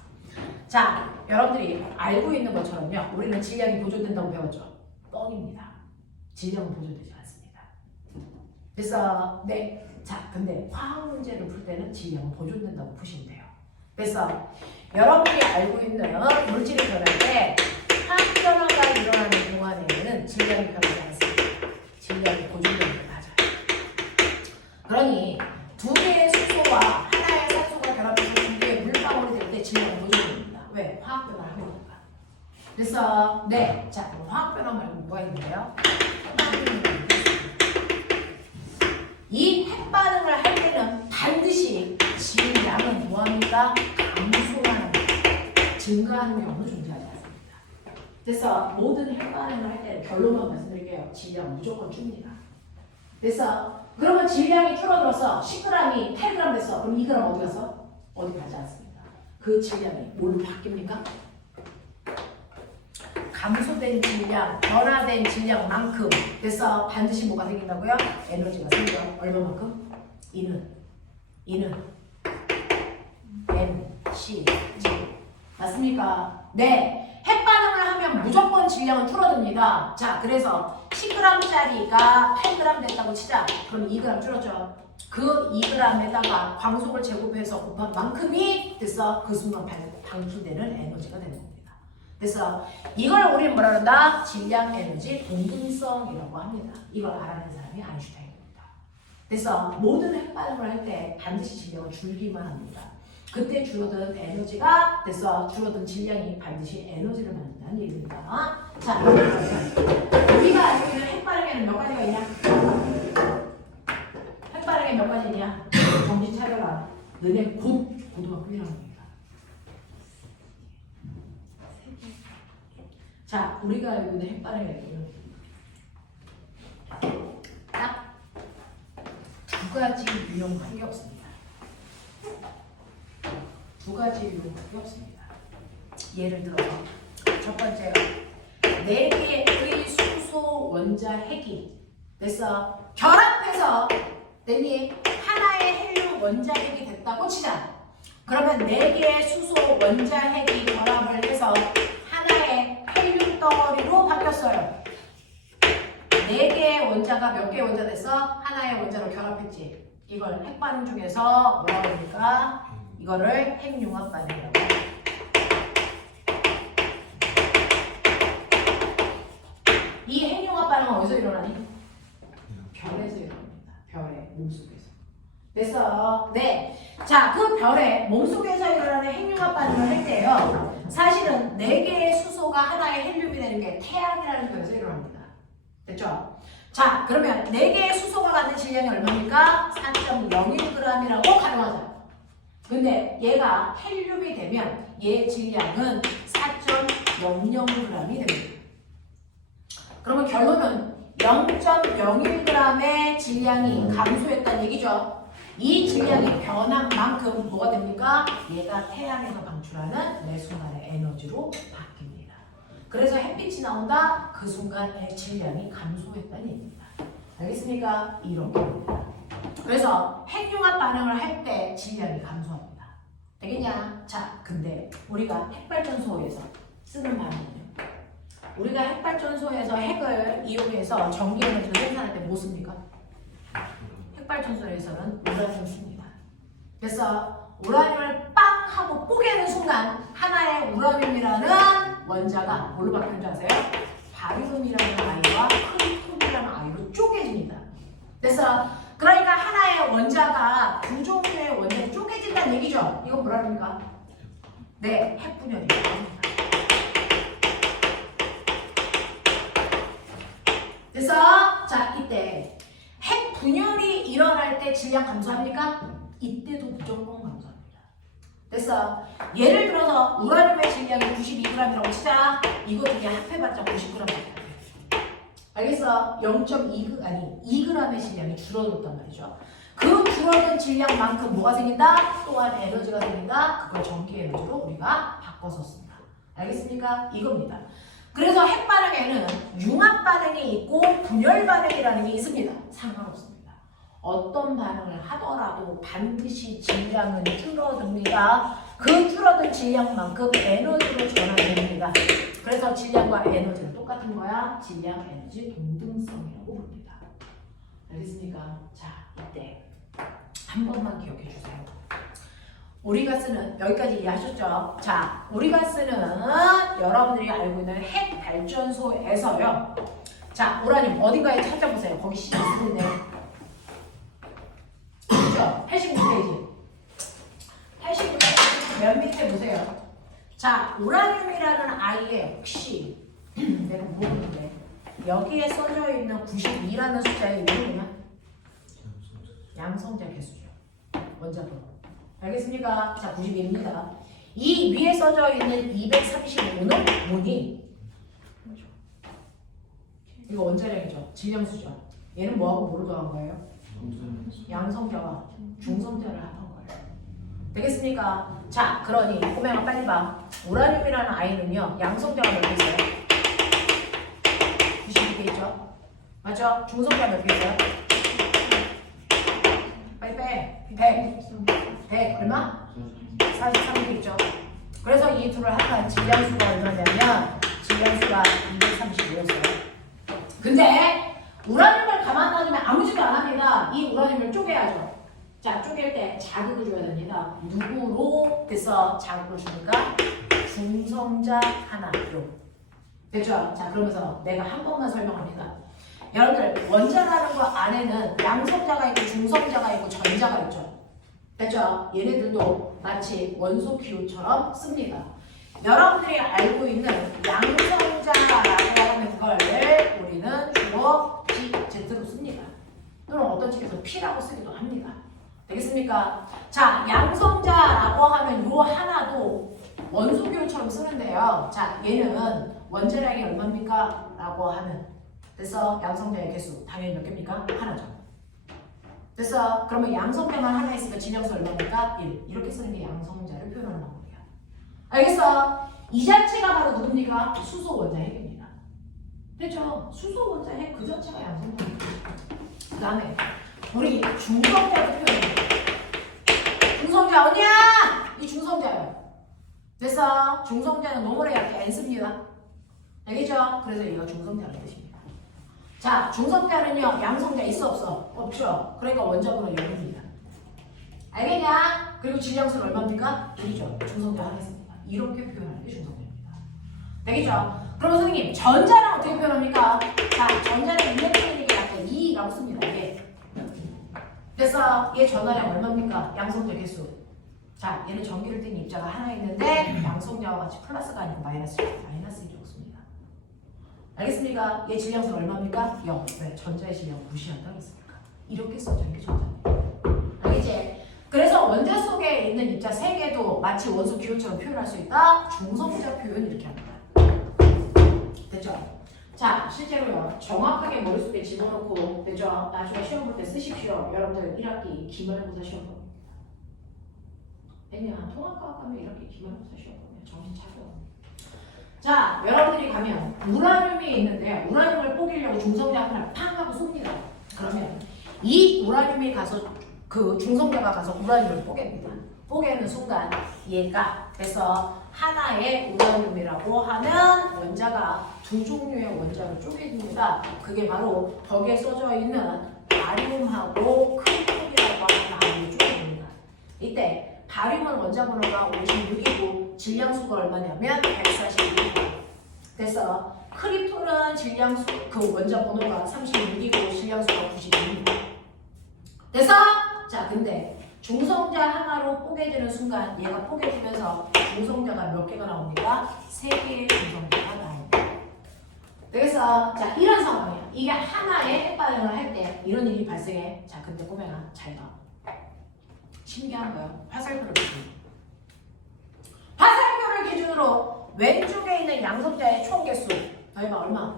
자, 여러분들이 알고 있는 것처럼요. 우리는 질량이 보존된다고 배웠죠. 뻥입니다. 질량은 보존되지 않습니다. 그래서 네, 자, 근데 화학 문제를 풀 때는 질량은 보존된다고 푸시면 돼요. 그래서 여러분이 알고 있는 물질이 변할 때 화학 변화가 일어나는 동안에는 질량이 변하지 않습니다. 질량이 보존됩니다. 그러니 두 개의 수소와 하나의 산소가 결합해서 두 개의 물방울이 될 때 질량은 보존됩니다. 왜? 화학 변화를 하는 거니까. 그래서 네, 자, 화학 변화 말고 뭐가 있는데요? 이 핵반응을 할 때는 반드시 질량은 뭐합니까? 감소하는 증가하는 경우는 존재하지 않습니다. 그래서 모든 핵반응을 할 때는 결론만 말씀드릴게요. 질량은 무조건 줍니다. 그래서 그러면 질량이 줄어들어서 10g이 8g 됐어. 그럼 2g 어디 갔어? 어디 가지 않습니다. 그 질량이 뭘로 바뀝니까? 감소된 질량, 변화된 질량만큼 그래서 반드시 뭐가 생긴다고요? 에너지가 생겨. 얼마만큼? E는 MC, G 맞습니까? 네. 핵반응을 하면 무조건 질량은 줄어듭니다. 자, 그래서 10g짜리가 8g 됐다고 치자. 그럼 2g 줄었죠. 그 2g에다가 광속을 제곱해서 곱한 만큼이 그래서 그 순간 방출되는 에너지가 되는 겁니다. 그래서 이걸 우리 뭐라 그런다? 질량 에너지 동등성이라고 합니다. 이걸 알아낸 사람이 아인슈타인입니다. 그래서 모든 핵반응을 할 때 반드시 질량을 줄기만 합니다. 그때 줄어든 에너지가 돼서 줄어든 질량이 반드시 에너지를 만든다는 얘기입니다. 자, 우리가 알고 있는 핵반응에는 몇 가지가 있냐? 핵반응에 몇 가지 있냐? 정신 차려라. 너네 곧 고등학교 1학년이다. 자, 우리가 알고 있는 핵반응에는 딱 두 가지 유형밖에 없습니다. 두 가지 유형밖에 없습니다. 예를 들어서 첫 번째요. 4개의 수소 원자 핵이 그래서 결합해서 됐니? 하나의 헬륨 원자 핵이 됐다고 치자. 그러면 4개의 수소 원자 핵이 결합을 해서 하나의 덩어리로 바뀌었어요. 4개의 원자가 몇 개의 원자 됐어? 하나의 원자로 결합했지. 이걸 핵반응 중에서 뭐라고 합니까? 이거를 핵융합 반응이라고 합니다. 이 핵융합 반응은 어디서 일어나니? 별에서 일어납니다. 별의 몸속에서. 됐어? 네. 자, 그 별의 몸속에서 일어나는 핵융합 반응을 할 때요. 사실은 4개의 수소가 하나의 헬륨이 되는 게 태양이라는 별에서 일어납니다. 됐죠? 자, 그러면 4개의 수소가 갖는 질량이 얼마입니까? 4.01g이라고 가정하자. 근데 얘가 헬륨이 되면 얘 질량은 4.00g이 됩니다. 그러면 결론은 0.01g의 질량이 감소했다는 얘기죠. 이 질량이 변한 만큼 뭐가 됩니까? 얘가 태양에서 방출하는 매 순간의 에너지로 바뀝니다. 그래서 햇빛이 나온다? 그 순간 질량이 감소했다는 얘기입니다. 알겠습니까? 이렇게 됩니다. 그래서 핵융합 반응을 할 때 질량이 감소합니다. 되겠냐? 자, 근데 우리가 핵발전소에서 쓰는 반응은요. 우리가 핵발전소에서 핵을 이용해서 전기 에너지를 생산할 때 뭐 씁니까? 핵발전소에서는 우라늄을 씁니다. 그래서 우라늄을 빵 하고 뽀개는 순간 하나의 우라늄이라는 원자가 뭘로 바뀌는 줄 아세요? 바리륨이라는 아이와 크리톤이라는 아이로 쪼개집니다. 그래서 그러니까 하나의 원자가 두 종류의 원자로 쪼개진다는 얘기죠. 이건 뭐라 그럽니까? 네, 핵분열이라고 합니다. 그래서 자, 이때 핵 분열이 일어날 때 질량 감소합니까? 이때도 무조건 감소합니다. 됐어? 예를 들어서 우라늄의 질량이 92g이라고 치자. 이거 두 개 합해봤자 90g밖에. 알겠어? 2g의 질량이 줄어들었단 말이죠. 그 줄어든 질량만큼 뭐가 생긴다? 또한 에너지가 생긴다. 그걸 전기 에너지로 우리가 바꿔서 씁니다. 알겠습니까? 이겁니다. 그래서 핵 반응에는 융합 반응이 있고 분열 반응이라는 게 있습니다. 상관없습니다. 어떤 반응을 하더라도 반드시 질량은 줄어듭니다. 그 줄어든 질량만큼 에너지로 전환됩니다. 그래서 질량과 에너지는 똑같은 거야. 질량, 에너지 동등성이라고 부릅니다. 알겠습니까? 자, 이때 한 번만 기억해 주세요. 우리가 쓰는, 여기까지 이해하셨죠? 자, 우리가 쓰는 여러분들이 알고 있는 핵 발전소에서요. 자, 우라늄 어딘가에 찾아보세요. 거기 C 있는데. 그죠? 89페이지. 89페이지 맨 밑에 보세요. 자, 우라늄이라는 아이의 혹시 내가 모르는데 여기에 써져 있는 92라는 숫자의 이름이냐? 양성자 개수죠. 원자번호. 알겠습니까? 자, 92입니다. 이 위에 써져 있는 235는 뭐니? 이거 원자량이죠. 질량수죠. 얘는 뭐하고 뭐로 더한 거예요? 양성자와 중성자를 합한 거예요. 되겠습니까? 자, 그러니 꼬맹아 빨리 봐. 우라늄이라는 아이는요. 양성자가 몇 개 있어요? 92개 있죠? 맞죠? 중성자 몇 개 있어요? 빨리 빼. 100 얼마? 43개 있죠. 그래서 이 둘을 합한 질량수가 얼마냐면 질량수가 235였어요. 근데 우라늄을 가만 놔두면 아무 짓도 안 합니다. 이 우라늄을 쪼개야죠. 자, 쪼갤 때 자극을 줘야 됩니다. 누구로 됐어? 자극을 주니까 중성자 하나로. 됐죠? 자, 그러면서 내가 한 번만 설명합니다. 여러분들 원자라는 거 안에는 양성자가 있고 중성자가 있고 전자가 있죠. 됐죠? 얘네들도 마치 원소 기호처럼 씁니다. 여러분들이 알고 있는 양성자라고 하는 걸 우리는 주로 Z로 씁니다. 또는 어떤 책에서 P라고 쓰기도 합니다. 되겠습니까? 자, 양성자라고 하면 요 하나도 원소 기호처럼 쓰는데요. 자, 얘는 원자량이 얼마입니까? 라고 하는 그래서 양성자의 개수 당연히 몇 개입니까? 하나죠. 됐어? 그러면 양성자만 하나 있으니까 질량수 얼마입니까? 1. 이렇게 쓰는 게 양성자를 표현하는 방법이야. 알겠어? 이 자체가 바로 누굽니까? 수소 원자 핵입니다. 됐죠? 수소 원자 핵 그 자체가 양성자입니다. 그 다음에 우리 중성자도 표현해요. 중성자 어디야? 이 중성자예요. 됐어? 중성자는 노멀에 약해 N 씁니다. 알겠죠? 그래서 얘가 중성자라는 뜻입니다. 자, 중성자는요, 양성자 있어 없어? 없죠. 그러니까 원자번호 0입니다. 알겠냐? 그리고 질량수는 얼마입니까? 1이죠. 중성자 하겠습니다. 이렇게 표현하는 게 중성자입니다. 되겠죠? 그럼 선생님, 전자는 어떻게 표현합니까? 자, 전자는 일렉트론에게 약간 2라고 씁니다. 예. 그래서 얘 전화량 얼마입니까? 양성자 개수. 자, 얘는 전기를 띠는 입자가 하나 있는데 양성자와 같이 플러스가 아니고 마이너스 1이 없습니다. 알겠습니까? 얘 질량수는 얼마입니까? 0. 왜? 전자의 질량 무시한다고 했습니까? 이렇게 써져 있는 게 전자입니다. 알겠지? 그래서 원자 속에 있는 입자 3개도 마치 원소 기호처럼 표현할 수 있다. 중성자 표현 이렇게 합니다. 됐죠? 자, 실제로요. 정확하게 머릿속에 집어넣고 됐죠? 나중에 시험 볼 때 쓰십시오. 여러분들 1학기 기말고사 시험 봅니다. 왜냐? 통합과학 가면 이렇게 기말고사 시험 보면 정신 차려. 자, 여러분들이 가면 우라늄이 있는데 우라늄을 뽀개려고 중성자 하나를 팡 하고 쏩니다. 그러면 이 우라늄이 가서 그 중성자가 가서 우라늄을 뽀갭니다. 뽀개는 순간 얘가 그래서 하나의 우라늄이라고 하는 원자가 두 종류의 원자로 쪼개집니다. 그게 바로 거기에 써져 있는 바륨하고 크리톤이라고 하는 아이로 쪼개집니다. 이때 바륨은 원자 번호가 56이고 질량수가 얼마냐면 142입니다. 그래서 크리톤은 질량수 그 원자 번호가 36이고 질량수가 92입니다. 됐어? 자, 근데 중성자 하나로 뽀개지는 순간 얘가 뽀개지면서 중성자가 몇 개가 나옵니까? 3개의 중성자가 나옵니다. 그래서 자, 이런 상황이야. 이게 하나의 핵반응을 할 때 이런 일이 발생해. 자, 근데 꼬맹아 잘 봐. 신기한 거예요. 화살표를 기준으로. 화살표를 기준으로 왼쪽에 있는 양성자의 총 개수 더해봐 얼마?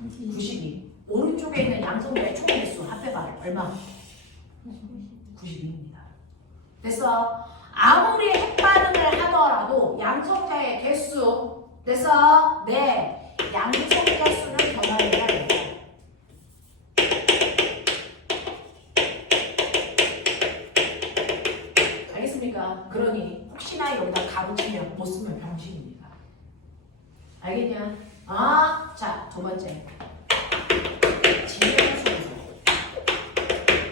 92. 오른쪽에 있는 양성자의 총 개수 합해봐 얼마? 92입니다. 그래서 아무리 핵반응을 하더라도 양성자의 개수 그래서 네 양성자 수는 변화해야 돼요. 알겠습니까? 그러니 혹시나 여기다 가로치면 못 쓰면 병신입니다. 알겠냐? 아, 자, 두 번째 질량수.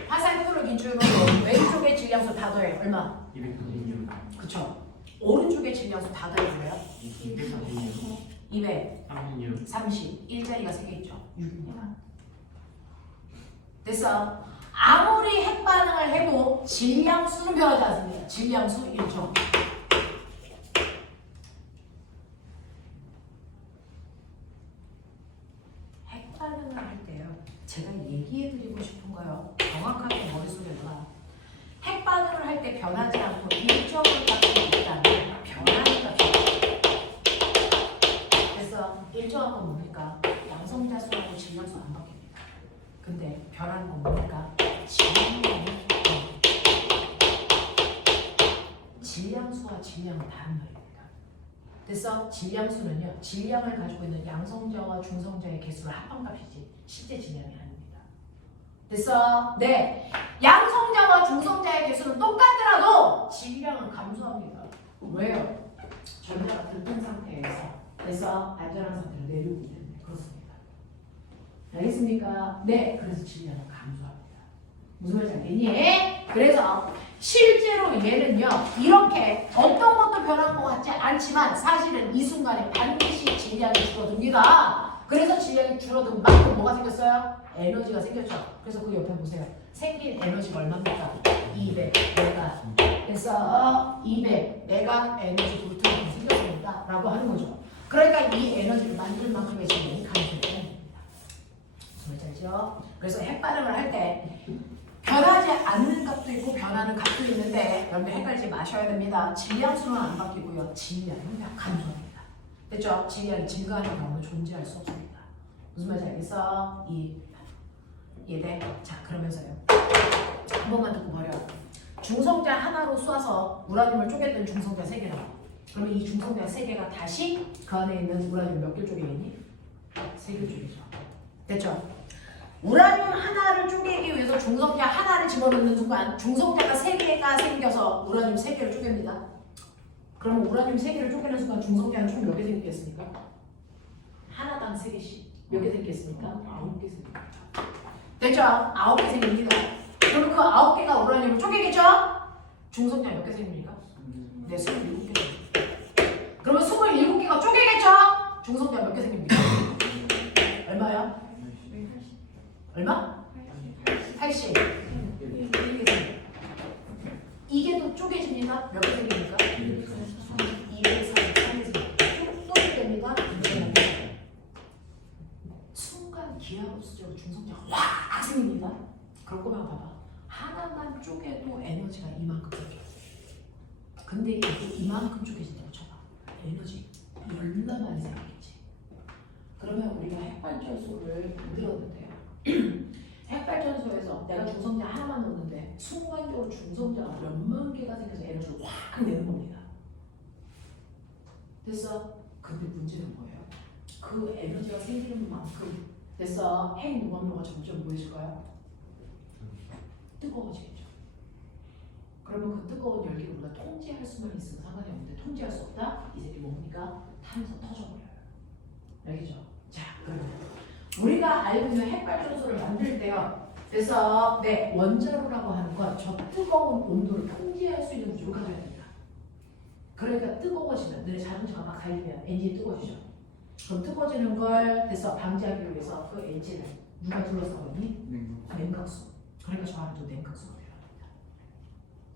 화살표를 기준으로 왼쪽의 질량수 다 더해 얼마? 236. 그쵸? 오른쪽의 질량수 다 더해줘요. 236. 200 30 일자리가 3개 있죠? 6입니다. 그래서 아무리 핵반응을 해도 질량수는 변하지 않습니다. 질량수 1점. 핵반응을 할 때요. 제가 얘기해드리고 싶은 거요. 정확하게 머릿속에 넣어요. 핵반응을 할 때 변하지 않고 일정을 값이 있다면 변하는 값이 그래서 일정한 건 뭡니까? 양성자 수하고 질량수 안 바뀝니다. 근데 변하는 건 뭡니까? 질량수와 질량은 다른 말입니다. 그래서 질량수는요. 질량을 가지고 있는 양성자와 중성자의 개수를 합한값이지 실제 질량이 아닙니다. 그래서 네 양성자와 중성자의 개수는 똑같더라도 질량은 감소합니다. 왜요? 전자가 들뜬 상태에서 그래서 안전한 상태로 내려오기 때문에 그렇습니다. 알겠습니까? 네, 그래서 질량은 감소합니다. 무슨 말인지 알겠니? 그래서 실제로 얘는요 이렇게 어떤 것도 변한 것 같지 않지만 사실은 이 순간에 반드시 질량이 줄어듭니다. 그래서 질량이 줄어든 만큼 뭐가 생겼어요? 에너지가 생겼죠. 그래서 그 옆에 보세요. 생긴 에너지가 얼마입니까? 200 메가. 그래서 200 메가 에너지 볼트가 생겼습니다. 라고 하는 거죠. 그러니까 이 에너지를 만들 만큼의 질량이 감소되는 겁니다. 무슨 말인지 알죠? 그래서 핵반응을 할 때 변하지 않는 값도 있고 변하는 값도 있는데 여러분 헷갈리지 마셔야 됩니다. 질량수는 안 바뀌고요. 질량은 감소합니다. 됐죠? 질량이 증가하는 경우는 존재할 수 없습니다. 무슨 말인지 알겠어? 이해돼? 자, 그러면서요. 한 번만 듣고 버려. 중성자 하나로 쏴서 우라늄을 쪼갰던 중성자 3개 나와. 그러면 이 중성자 3개가 다시 그 안에 있는 우라늄 몇 개 쪼개 있니? 3개 쪼개죠. 됐죠? 우라늄 하나를 쪼개기 위해서 중성자 하나를 집어넣는 순간 중성자가 3개가 생겨서 우라늄 3개를 쪼갭니다. 그러면 우라늄 3개를 쪼개는 순간 중성자는 총 몇 개 생기겠습니까? 하나당 3개씩. 몇 개 생겼습니까? 9개 생깁니다. 됐죠? 9개 생깁니다. 그럼 그 9개가 우라늄을 쪼개겠죠? 중성자 몇 개 생깁니까? 네, 27개. 그러면 27개가 쪼개겠죠? 중성자 몇 개 생깁니까? 얼마요? 얼마? 80. 이게 또 쪼개집니다. 몇 개 생깁니까? 243개 또 됩니다. 순간 기하급수적으로 중성자가 확 생깁니다. 그럴 거면 봐봐. 하나만 쪼개도 에너지가 이만큼 쪼개져. 근데 이게 이만큼 쪼개진다고 쳐봐. 에너지 얼마나 많이 생기겠지. 그러면 우리가 핵발전소를 만들었는데요. 핵발전소에서 내가 중성자 하나만 넣는데 순간적으로 중성자가 몇만 개가 생겨서 에너지를 확 내는 겁니다. 됐어? 근데 문제는 뭐예요? 그 에너지가 생기는 만큼 됐어? 핵 노광로가 점점 뭐해질까요? 뜨거워지겠죠. 그러면 그 뜨거운 열기를 우리가 통제할 수만 있으면 상관이 없는데 통제할 수 없다? 이제 뭡니까? 타면서 터져버려요. 알겠죠? 자, 그러면 우리가 알고 있는 핵발전소를 만들 때요. 그래서 네, 원자로라고 하는 건 저 뜨거운 온도를 통제할 수 있는 구조를 가져야 됩니다. 그러니까 뜨거워지면 너네 자동차가 막 달리면 엔진이 뜨거워지죠. 그럼 뜨거워지는 걸 돼서 방지하기 위해서 그 엔진을 누가 둘러싸고 있니? 냉각수. 그러니까 저 안에도 냉각수가 필요합니다.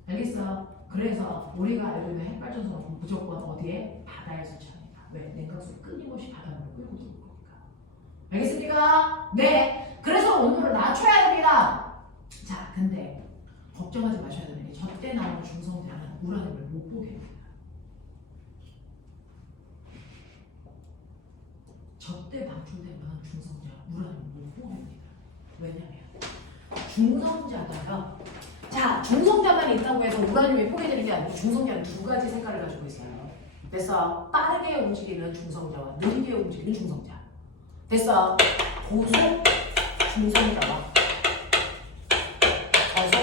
알겠어? 그래서 우리가 알고 있는 핵발전소는 무조건 어디에? 바다에 설치합니다. 왜? 냉각수를 끊임없이 바다로 끌고 들어올 거니까. 알겠습니까? 네. 그래서 온도를 낮춰야 됩니다. 자, 근데 걱정하지 마셔야 되는 게 저때 나오는 중성자는 우라늄을 못 보게 됩니다. 저때 방출되면 중성자 우라늄을 못 보게 됩니다. 왜냐면 중성자가요. 자, 중성자만 있다고 해서 우라늄이 포개되는 게 아니고 중성자는 두 가지 색깔을 가지고 있어요. 그래서 빠르게 움직이는 중성자와 느리게 움직이는 중성자. 그래서 고속 중성자와 저속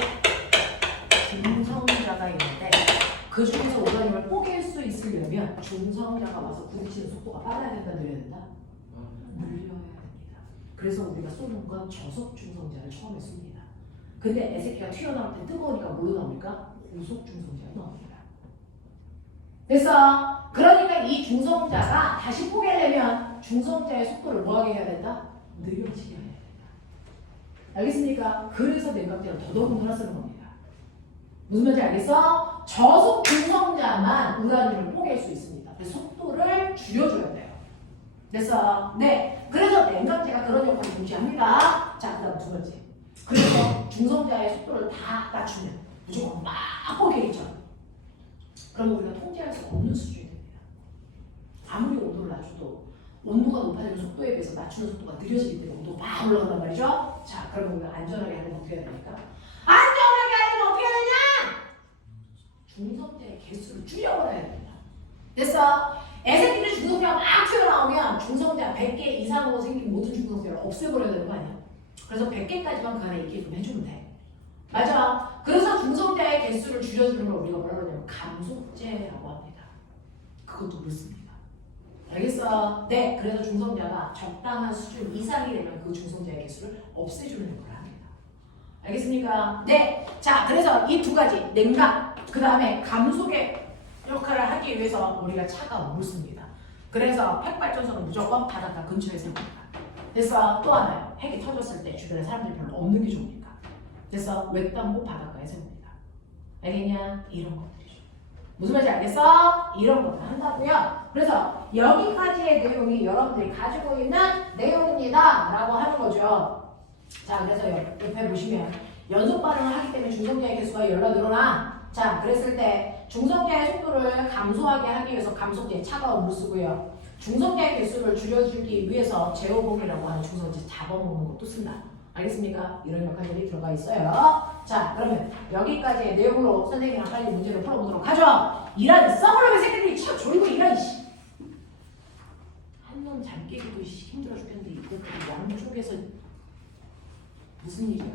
중성자가 있는데 그 중에서 우라늄을 포개할 수 있으려면 중성자가 와서 부딪히는 속도가 빨라야 된다, 느려야 된다? 늘려야 됩니다. 그래서 우리가 쏘는 건 저속 중성자를 처음에 씁니다. 근데 애새끼가 튀어나올 때 뜨거우니까 뭘로 나옵니까? 고속 중성자로 나옵니다. 그래서 그러니까 이 중성자가 다시 포개려면 중성자의 속도를 뭐하게 해야 된다? 느려지게 해야 된다. 알겠습니까? 그래서 냉각제를 더더군다나 쓰는 겁니다. 무슨 말인지 알겠어? 저속 중성자만 우라늄을 포개할 수 있습니다. 그래서 속도를 줄여줘야 돼요. 그래서 네, 그래서 냉각제가 그런 역할을 동시합니다. 자, 그다음 두 번째. 그래서 중성자의 속도를 다 낮추면 무조건 막 포개겠죠. 그럼 우리가 통제할 수 없는 수준이 됩니다. 아무리 온도를 낮춰도 온도가 높아지는 속도에 비해서 낮추는 속도가 느려지기 때문에 온도가 막 올라간단 말이죠. 자, 그러면 우리가 안전하게 하려면 어떻게 해야 됩니까? 안전하게 하려면 어떻게 해야 되냐? 중성자의 개수를 줄여버려야 됩니다. 그래서 애새끼들 중성자가 막 튀어나오면 중성자 100개 이상으로 생긴 모든 중성자를 없애버려야 되는 거 아니야? 그래서 100개까지만 그 안에 있게 좀 해주면 돼. 맞아. 그래서 중성자의 개수를 줄여주는 걸 우리가 뭐라고 하냐면 감속제라고 합니다. 그것도 그렇습니다. 알겠어? 네. 그래서 중성자가 적당한 수준 이상이 되면 그 중성자의 개수를 없애주는 역할을 합니다. 알겠습니까? 네. 자, 그래서 이 두 가지 냉각, 그 다음에 감속의 역할을 하기 위해서 우리가 차가운 물 씁니다. 그래서 핵발전소는 무조건 바닷가 근처에 세웁니다. 그래서 또 하나요. 핵이 터졌을 때 주변에 사람들이 별로 없는 게 좋으니까. 그래서 외딴 곳 바닷가에 세웁니다. 알겠냐? 이런 것들이죠. 무슨 말인지 알겠어? 이런 것들 한다고요. 그래서 여기까지의 내용이 여러분들이 가지고 있는 내용입니다. 라고 하는 거죠. 자, 그래서 옆에 보시면 연속 반응을 하기 때문에 중성자의 개수가 열로 늘어나. 자, 그랬을 때 중성자의 속도를 감소하게 하기 위해서 감속제 차가운 물 쓰고요. 중성자의 개수를 줄여주기 위해서 제어봉이라고 하는 중성제 잡아먹는 것도 쓴다. 알겠습니까? 이런 역할들이 들어가 있어요. 자, 그러면 여기까지의 내용으로 선생님이랑 빨리 문제를 풀어보도록 하죠. 이런 썩을놈의 새끼들이 참 졸고 이런 씨. 한놈 잠 깨기도 힘들어 죽겠는데 이것들이 양쪽에서 무슨 일이야?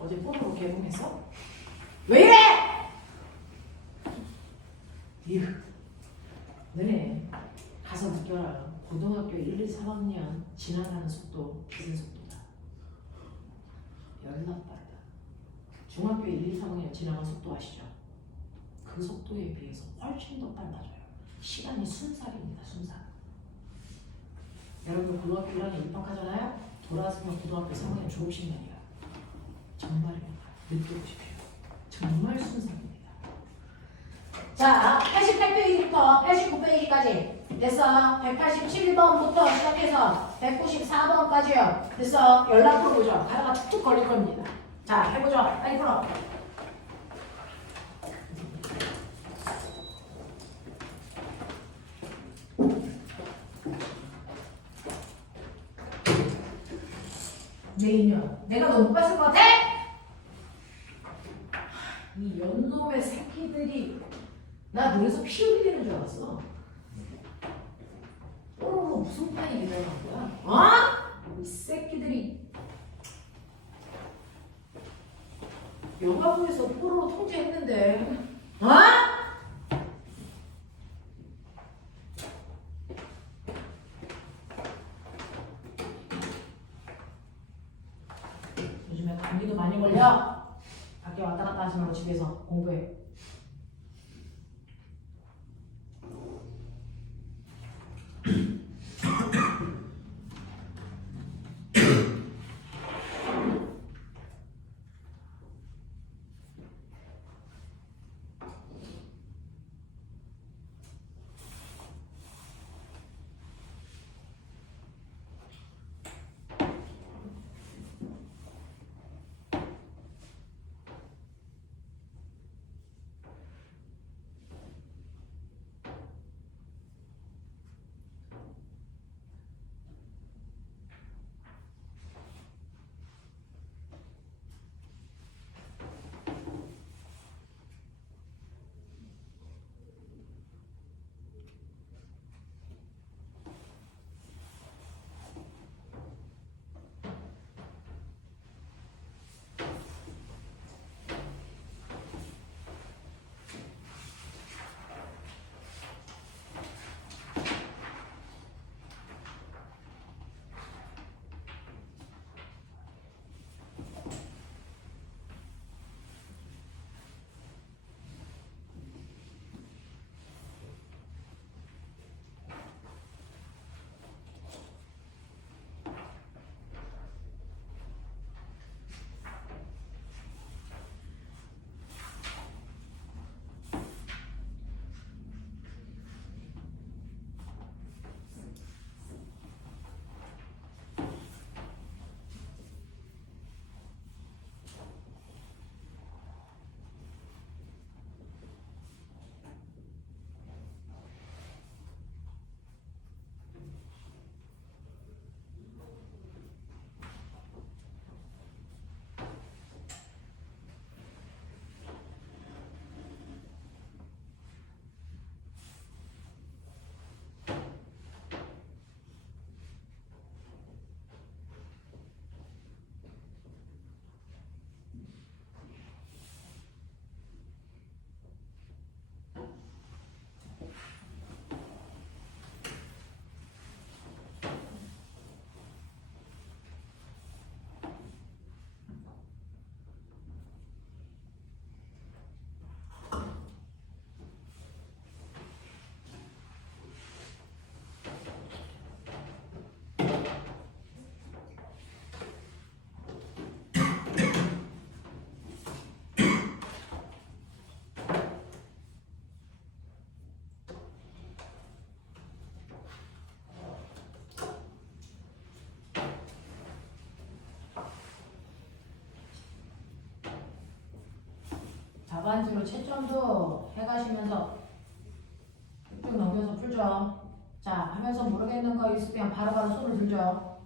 어제 폰으로 개봉했어? 왜 이래? 이거 너네 가서 느껴라. 고등학교 1, 1, 3학년 지나가는 속도 무슨 속도다? 열나 빠르다. 중학교 1, 2, 3학년 지나가는 속도 아시죠? 그 속도에 비해서 훨씬 더 빨라져요. 시간이 순삭입니다. 순삭. 여러분 고등학교 1학년 입학하잖아요? 돌아서면 고등학교 3학년 졸업식 날이야. 정말입니다. 느껴보십시오. 정말 순삭입니다. 자, 88페이지부터 89페이지까지 됐어. 187번부터 시작해서 194번까지요. 됐어. 연락으로 보죠. 하다가 툭툭 걸릴 겁니다. 자, 해보죠. 빨리 풀어. 내 인연. 내가 너 못 봤을 것 같아? 이 연놈의 새끼들이 나 눈에서 피 흘리는 줄 알았어. 뽀로로 무슨 판이 일어난 거야? 어? 이 새끼들이 여가부에서 뽀로로 통제했는데 어? 요즘에 감기도 많이 걸려. 밖에 왔다 갔다 하지 말고 집에서 공부해. 답안지로 채점도 해가시면서 쭉쭉 넘겨서 풀죠. 자, 하면서 모르겠는 거 있으면 바로바로 손을 들죠.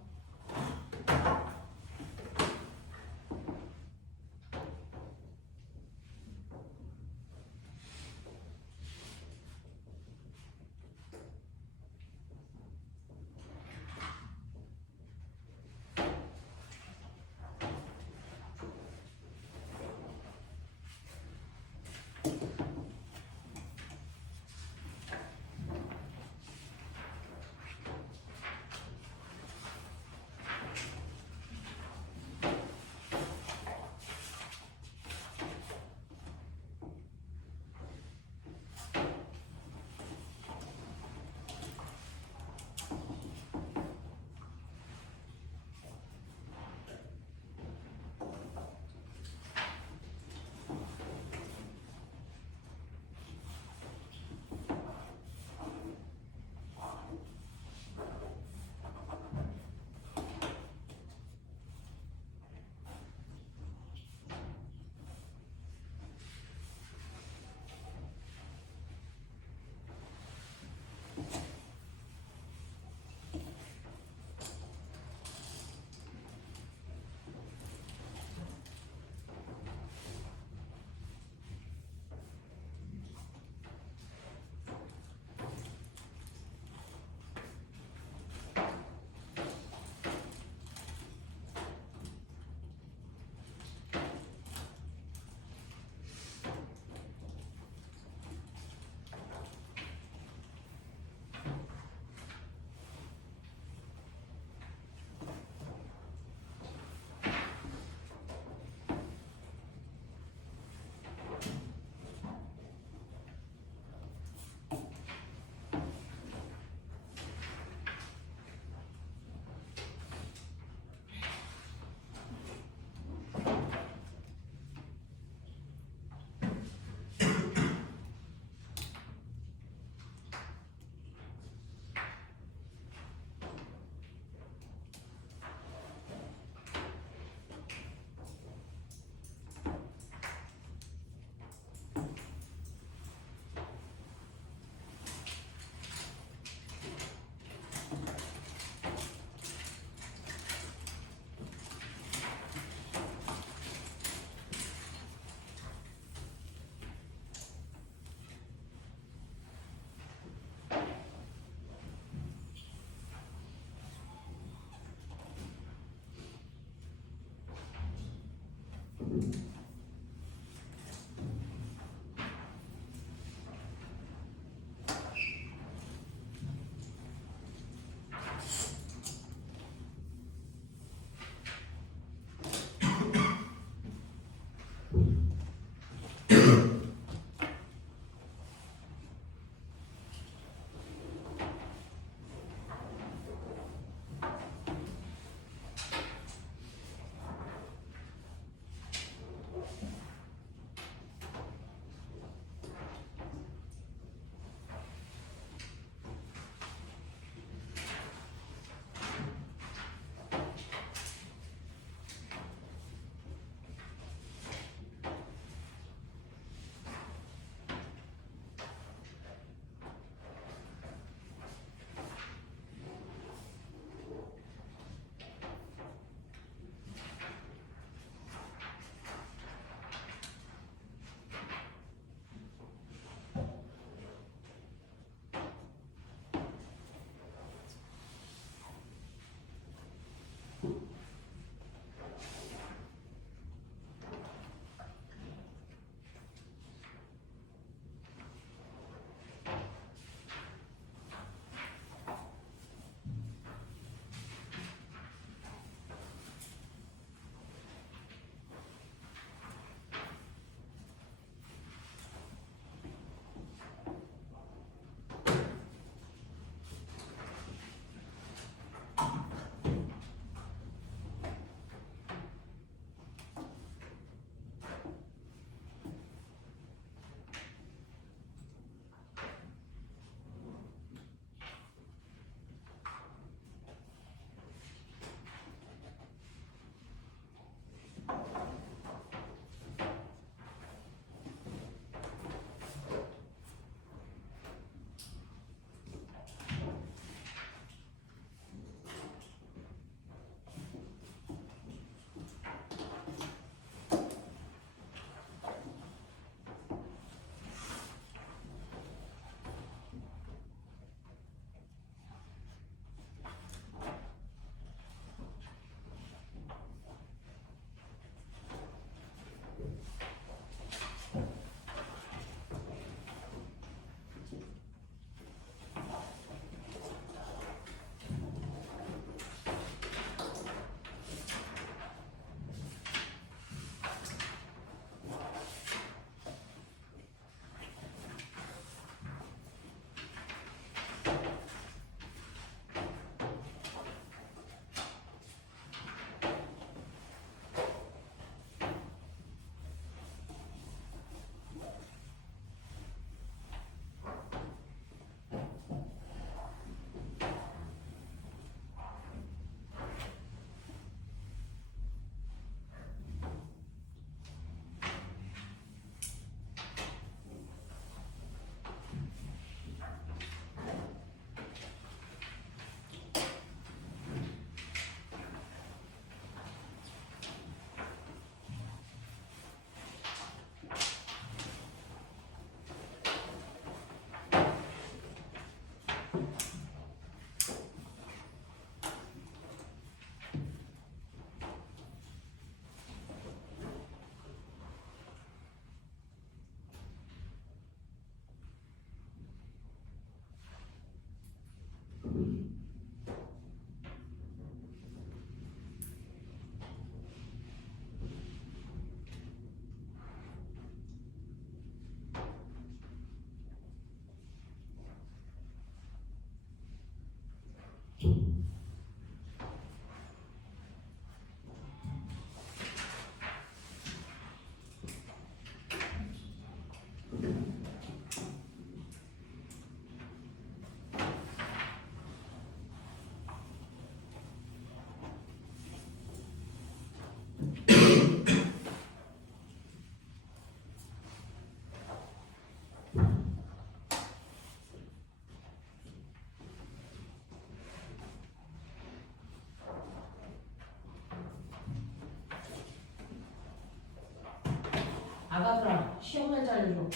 아가들아 시험 날짜 알려줘.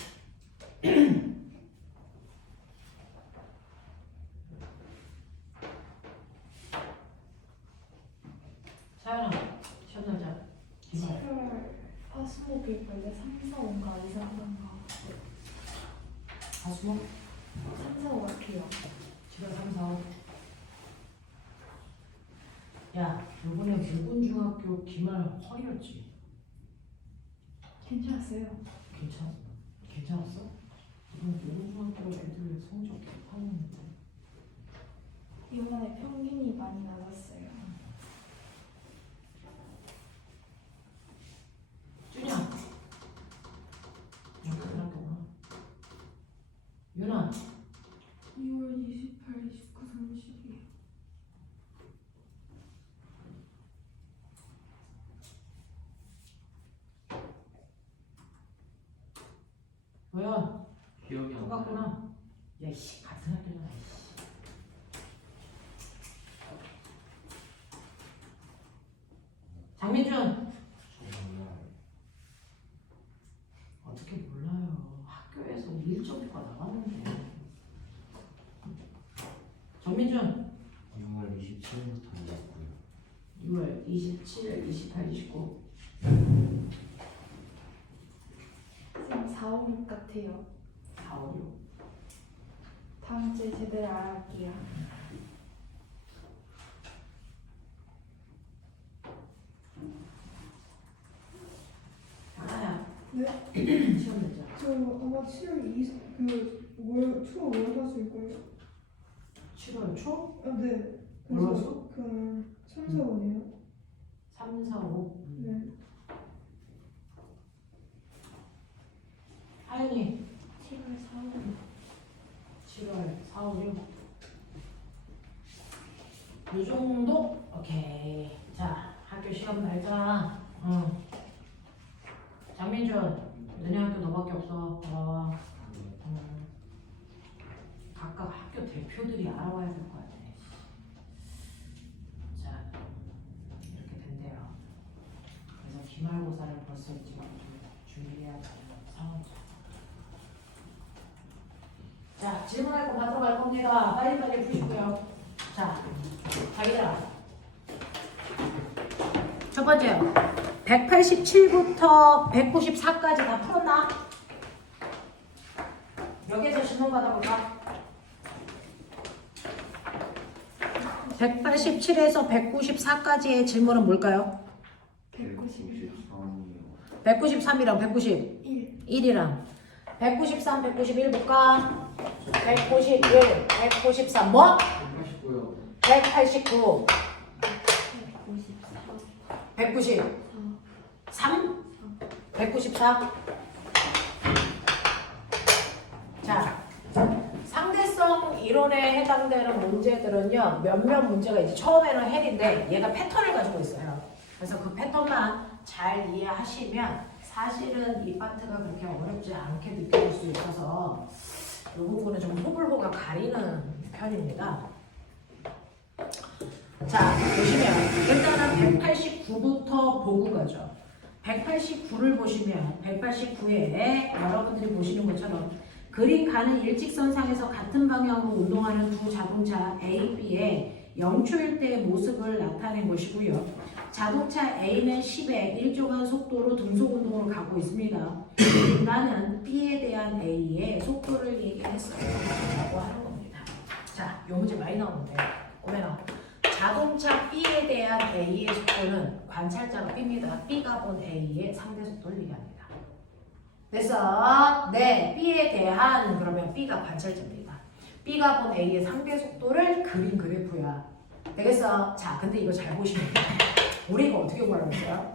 사연아 시험 날짜. 7월 화수목일 걸요. 3, 4, 5인가 2, 3, 4인가. 가수목 3, 4, 5 같아요. 7월 3, 4, 5. 야 요번에 물군중학교 기말 허리였지. 괜찮았어요. 괜찮았어? 이번 물군중학교 애들 성적 괜찮았는데. 이번에 평균이 많이 낮았어요. 준이야. 윤아. 2월 28, 29, 30일. 뭐야? 기억이 안 나. 똑같구나. 야이씨 같은 학교잖아. 이씨. 장민준. 어떻게 몰라요? 학교에서 일정표가 나갔는데. 정민준. 6월 27일부터 이었고요. 6월 27일, 28, 29. 쌤 4, 5, 6 같아요. 4, 5, 6. 다음 주에 제대로 알아볼게요. 하나야. 네? 시험 날짜. 저 아마 7월 2, 초 월화수일 거예요. 7월 초? 아, 네. 월화수? 그 3, 4, 5네요. 3, 4, 5. 네. 하연이. 7월 4, 5. 7월 4, 5, 6. 요 정도? 오케이. 자, 학교 시험 날짜. 장민준, 너네 학교 너밖에 없어. 돌아와. 각각 학교 대표들이 알아와야 될 거 같아. 자, 이렇게 된대요. 그래서 기말고사를 벌써 지금 준비해야 되는 상황이죠. 자, 질문할 거 받으러 갈 겁니다. 빨리빨리 푸시고요. 자, 자기들아. 첫 번째요. 187부터 194까지 다 풀었나? 여기에서 질문 받아볼까? 187에서 194까지의 질문은 뭘까요? 191. 193이랑 190. 1이랑 193, 191 볼까? 191, 193 뭐? 189요. 189, 154. 193, 194. 자, 상대성 이론에 해당되는 문제들은요, 몇몇 문제가 이제 처음에는 헬인데 얘가 패턴을 가지고 있어요. 그래서 그 패턴만 잘 이해하시면 사실은 이 파트가 그렇게 어렵지 않게 느껴질 수 있어서 이 부분은 좀 호불호가 가리는 편입니다. 자, 보시면 일단은 189부터 보고 가죠. 189를 보시면 189에 여러분들이 보시는 것처럼 그림 가는 일직선상에서 같은 방향으로 운동하는 두 자동차 A, B의 0초일 때의 모습을 나타낸 것이고요. 자동차 A는 10의 일정한 속도로 등속 운동을 가고 있습니다. 나는 B에 대한 A의 속도를 얘기했어요. 라고 하는 겁니다. 자, 이 문제 많이 나오는데 오메나 자동차 B에 대한 A의 속도는 관찰자가 B입니다. B가 본 A의 상대 속도를 얘기합니다. 그래서 네, B에 대한 그러면 B가 관찰자입니다. B가 본 A의 상대 속도를 그린 그래프야. 되겠어? 자, 근데 이거 잘 보시면 우리가 어떻게 구하라고 했어요?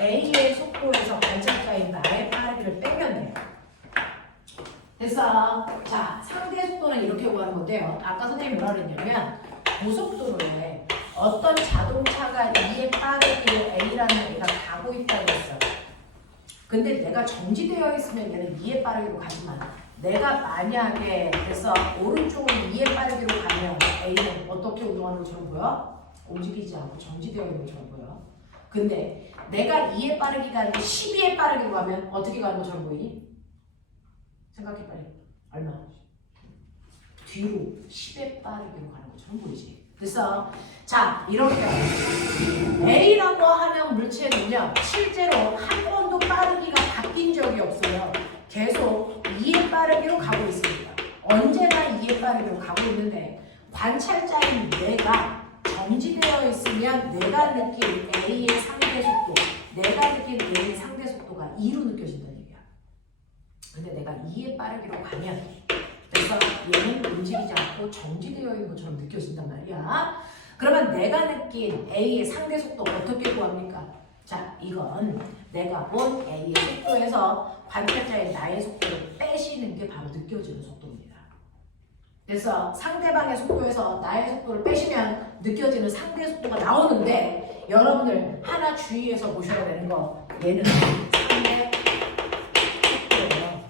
A의 속도에서 관찰자인 나의 빠르기를 빼면 돼요. 됐어? 자, 상대 속도는 이렇게 구하는 건데요. 아까 선생님이 뭐라 그랬냐면 고속도로에 어떤 자동차가 이의 빠르기를 A라는 애가 가고 있다고 했어요. 근데 내가 정지되어 있으면 얘는 2의 빠르기로 가지만 내가 만약에 그래서 오른쪽으로 2의 빠르기로 가면 A는 어떻게 운동하는 것처럼 보여? 움직이지 않고 정지되어 있는 것처럼 보여. 근데 내가 2의 빠르기가 아니고 12의 빠르기로 가면 어떻게 가는 것처럼 보이니? 생각해 빨리. 얼마? 뒤로 10의 빠르기로 가는 것처럼 보이지. 됐어? 자, 이렇게 A라고 하는 물체는요, 실제로 한 번도 빠르기가 바뀐 적이 없어요. 계속 2의 빠르기로 가고 있습니다. 언제나 2의 빠르기로 가고 있는데, 관찰자인 내가 정지되어 있으면 내가 느낀 A의 상대 속도, 내가 느낀 A의 상대 속도가 2로 느껴진다는 얘기야. 근데 내가 2의 빠르기로 가면, 그래서 얘는 움직이지 않고 정지되어 있는 것처럼 느껴진단 말이야. 그러면 내가 느낀 A의 상대 속도가 어떻게 구합니까? 자, 이건 내가 본 A의 속도에서 관찰자의 나의 속도를 빼시는 게 바로 느껴지는 속도입니다. 그래서 상대방의 속도에서 나의 속도를 빼시면 느껴지는 상대 속도가 나오는데, 여러분들 하나 주의해서 보셔야 되는 거, 얘는 상대 속도예요.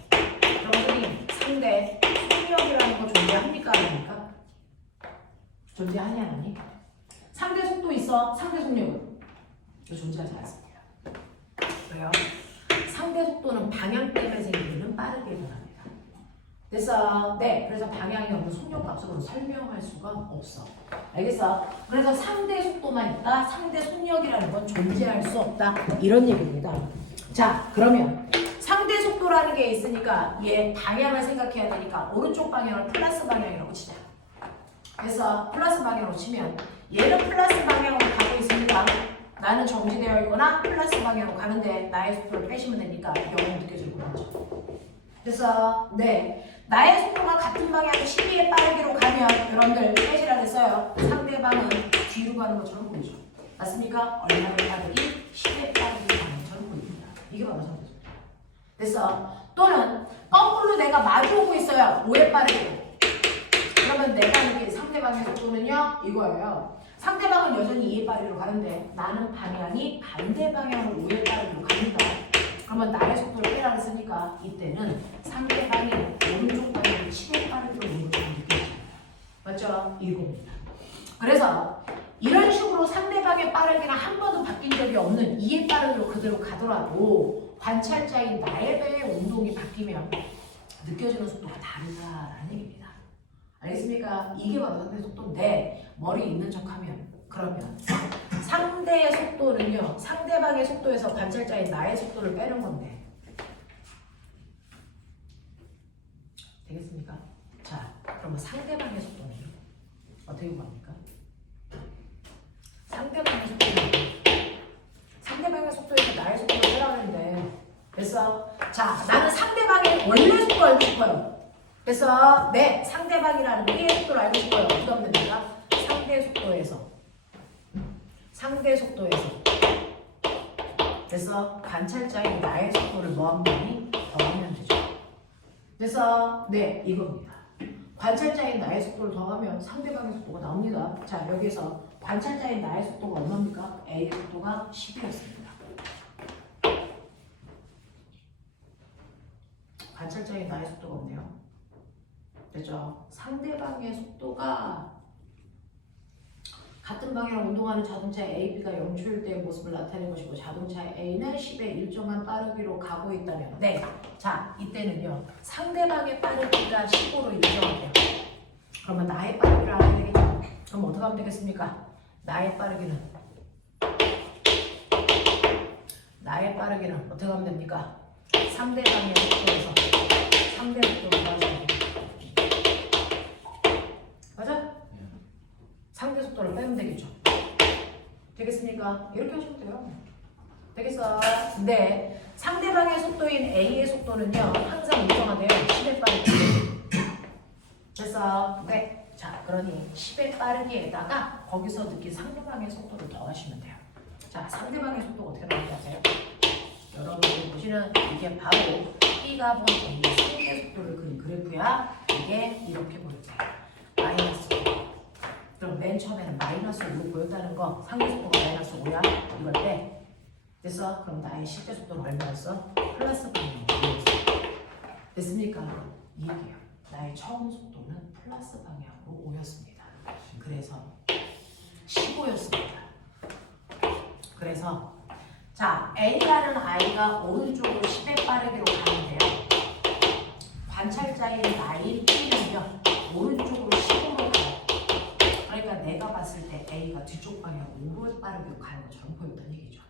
여러분들이 상대 속력이라는 거 존재합니까? 아닙니까? 존재하냐 안 하니? 상대 속도 있어. 상대 속력은 존재하지 않습니다. 왜요? 상대 속도는 방향 때문에 생기는 빠르게 변합니다. 그래서 그래서 방향이 없는 속력값으로 설명할 수가 없어. 알겠어? 그래서 상대 속도만 있다. 상대 속력이라는 건 존재할 수 없다. 이런 얘기입니다. 자, 그러면 상대 속도라는 게 있으니까 얘 방향을 생각해야 되니까 오른쪽 방향을 플러스 방향이라고 치자. 그래서 플러스 방향으로 치면 얘는 플러스 방향으로 가고 있습니다. 나는 정지되어 있거나 플러스 방향으로 가는데 나의 속도를 빼시면 되니까 0이 느껴질 거죠. 그래서 나의 속도가 같은 방향 12의 빠르기로 가면 여러분들 빼시라 그랬어요. 상대방은 뒤로 가는 것처럼 보이죠. 맞습니까? 얼마의 빠르기? 10의 빠르기로 가는 것처럼 보입니다. 이게 바로 상대 속도. 그래서 또는 거꾸로 내가 마주오고 있어요. 5의 빠르기로. 그러면 내가 느낀 상대방의 속도는요, 이거예요. 상대방은 여전히 2의 빠르기로 가는데 나는 방향이 반대 방향으로 5의 빠르기로 갑니다. 그러면 나의 속도를 빼라고 했으니까 이때는 상대방이 오른쪽 방향이 10의 빠르기로 오는 것처럼 느껴집니다. 맞죠? 이겁니다. 그래서 이런 식으로 상대방의 빠르기가 한 번도 바뀐 적이 없는 2의 빠르기로 그대로 가더라도 관찰자인 나의 배의 운동이 바뀌면 느껴지는 속도가 다르다라는 얘기입니다. 알겠습니까? 이게 바로 상대 속도인데 머리 있는 척하면 그러면 상대의 속도는요, 상대방의 속도에서 관찰자인 나의 속도를 빼는 건데 되겠습니까? 자, 그러면 상대방의 속도는 어떻게 구합니까? 상대방의 속도에서 나의 속도를 빼라고 했는데, 그래서 자, 나는 상대방의 원래 속도 알고 싶어요. 그래서 상대방이라는 B의 속도를 알고 싶어요. 어떻게 하면 됩니까? 상대 속도에서 그래서 관찰자인 나의 속도를 뭐하면 되니? 더하면 되죠. 그래서 이겁니다. 관찰자인 나의 속도를 더하면 상대방의 속도가 나옵니다. 자, 여기서 관찰자인 나의 속도가 얼마입니까? A의 속도가 10이었습니다. 관찰자인 나의 속도가 없네요. 됐죠? 상대방의 속도가 같은 방향으로 운동하는 자동차 A, B가 영출된 모습을 나타내는 것이고 자동차 A는 10의 일정한 빠르기로 가고 있다면 자, 이때는요. 상대방의 빠르기가 10으로 일정하대요. 그러면 나의 빠르기를 알아야 되겠죠? 그럼 어떻게 하면 되겠습니까? 나의 빠르기는 어떻게 하면 됩니까? 상대방의 속도에서 상대 속도를 더하시면 맞아? 상대 속도를 빼면 되겠죠. 되겠습니까? 이렇게 하시면 돼요. 되겠어? 상대방의 속도인 A의 속도는요, 항상 일정하대요. 10의 빠르기. 그래서 자, 그러니 10의 빠르기에다가 거기서 느낀 상대방의 속도를 더하시면 돼요. 자, 상대방의 속도가 어떻게 나오는지 아세요? 여러분들이 보시는 이게 바로 B가 본 A의 상대 속도를 그린 그래프야. 이게 이렇게 보일 거예요. 마이너스. 그럼 맨 처음에는 마이너스 5로 보였다는 거, 상대 속도가 마이너스 5야. 이걸 빼. 됐어? 그럼 나의 실제 속도는 얼마였어? 플러스 방향으로. 됐습니까? 이 얘기예요. 나의 처음 속도는 플러스 방향으로 5였습니다. 그래서 15였습니다. 그래서 자, A라는 아이가 오른쪽으로 10의 빠르기로 가는데요. 관찰자인 나인 B는요, 오른쪽으로 15로 가요. 그러니까 내가 봤을 때 A가 뒤쪽 방향 5로 빠르기로 가는 것처럼 보였다는 얘기죠.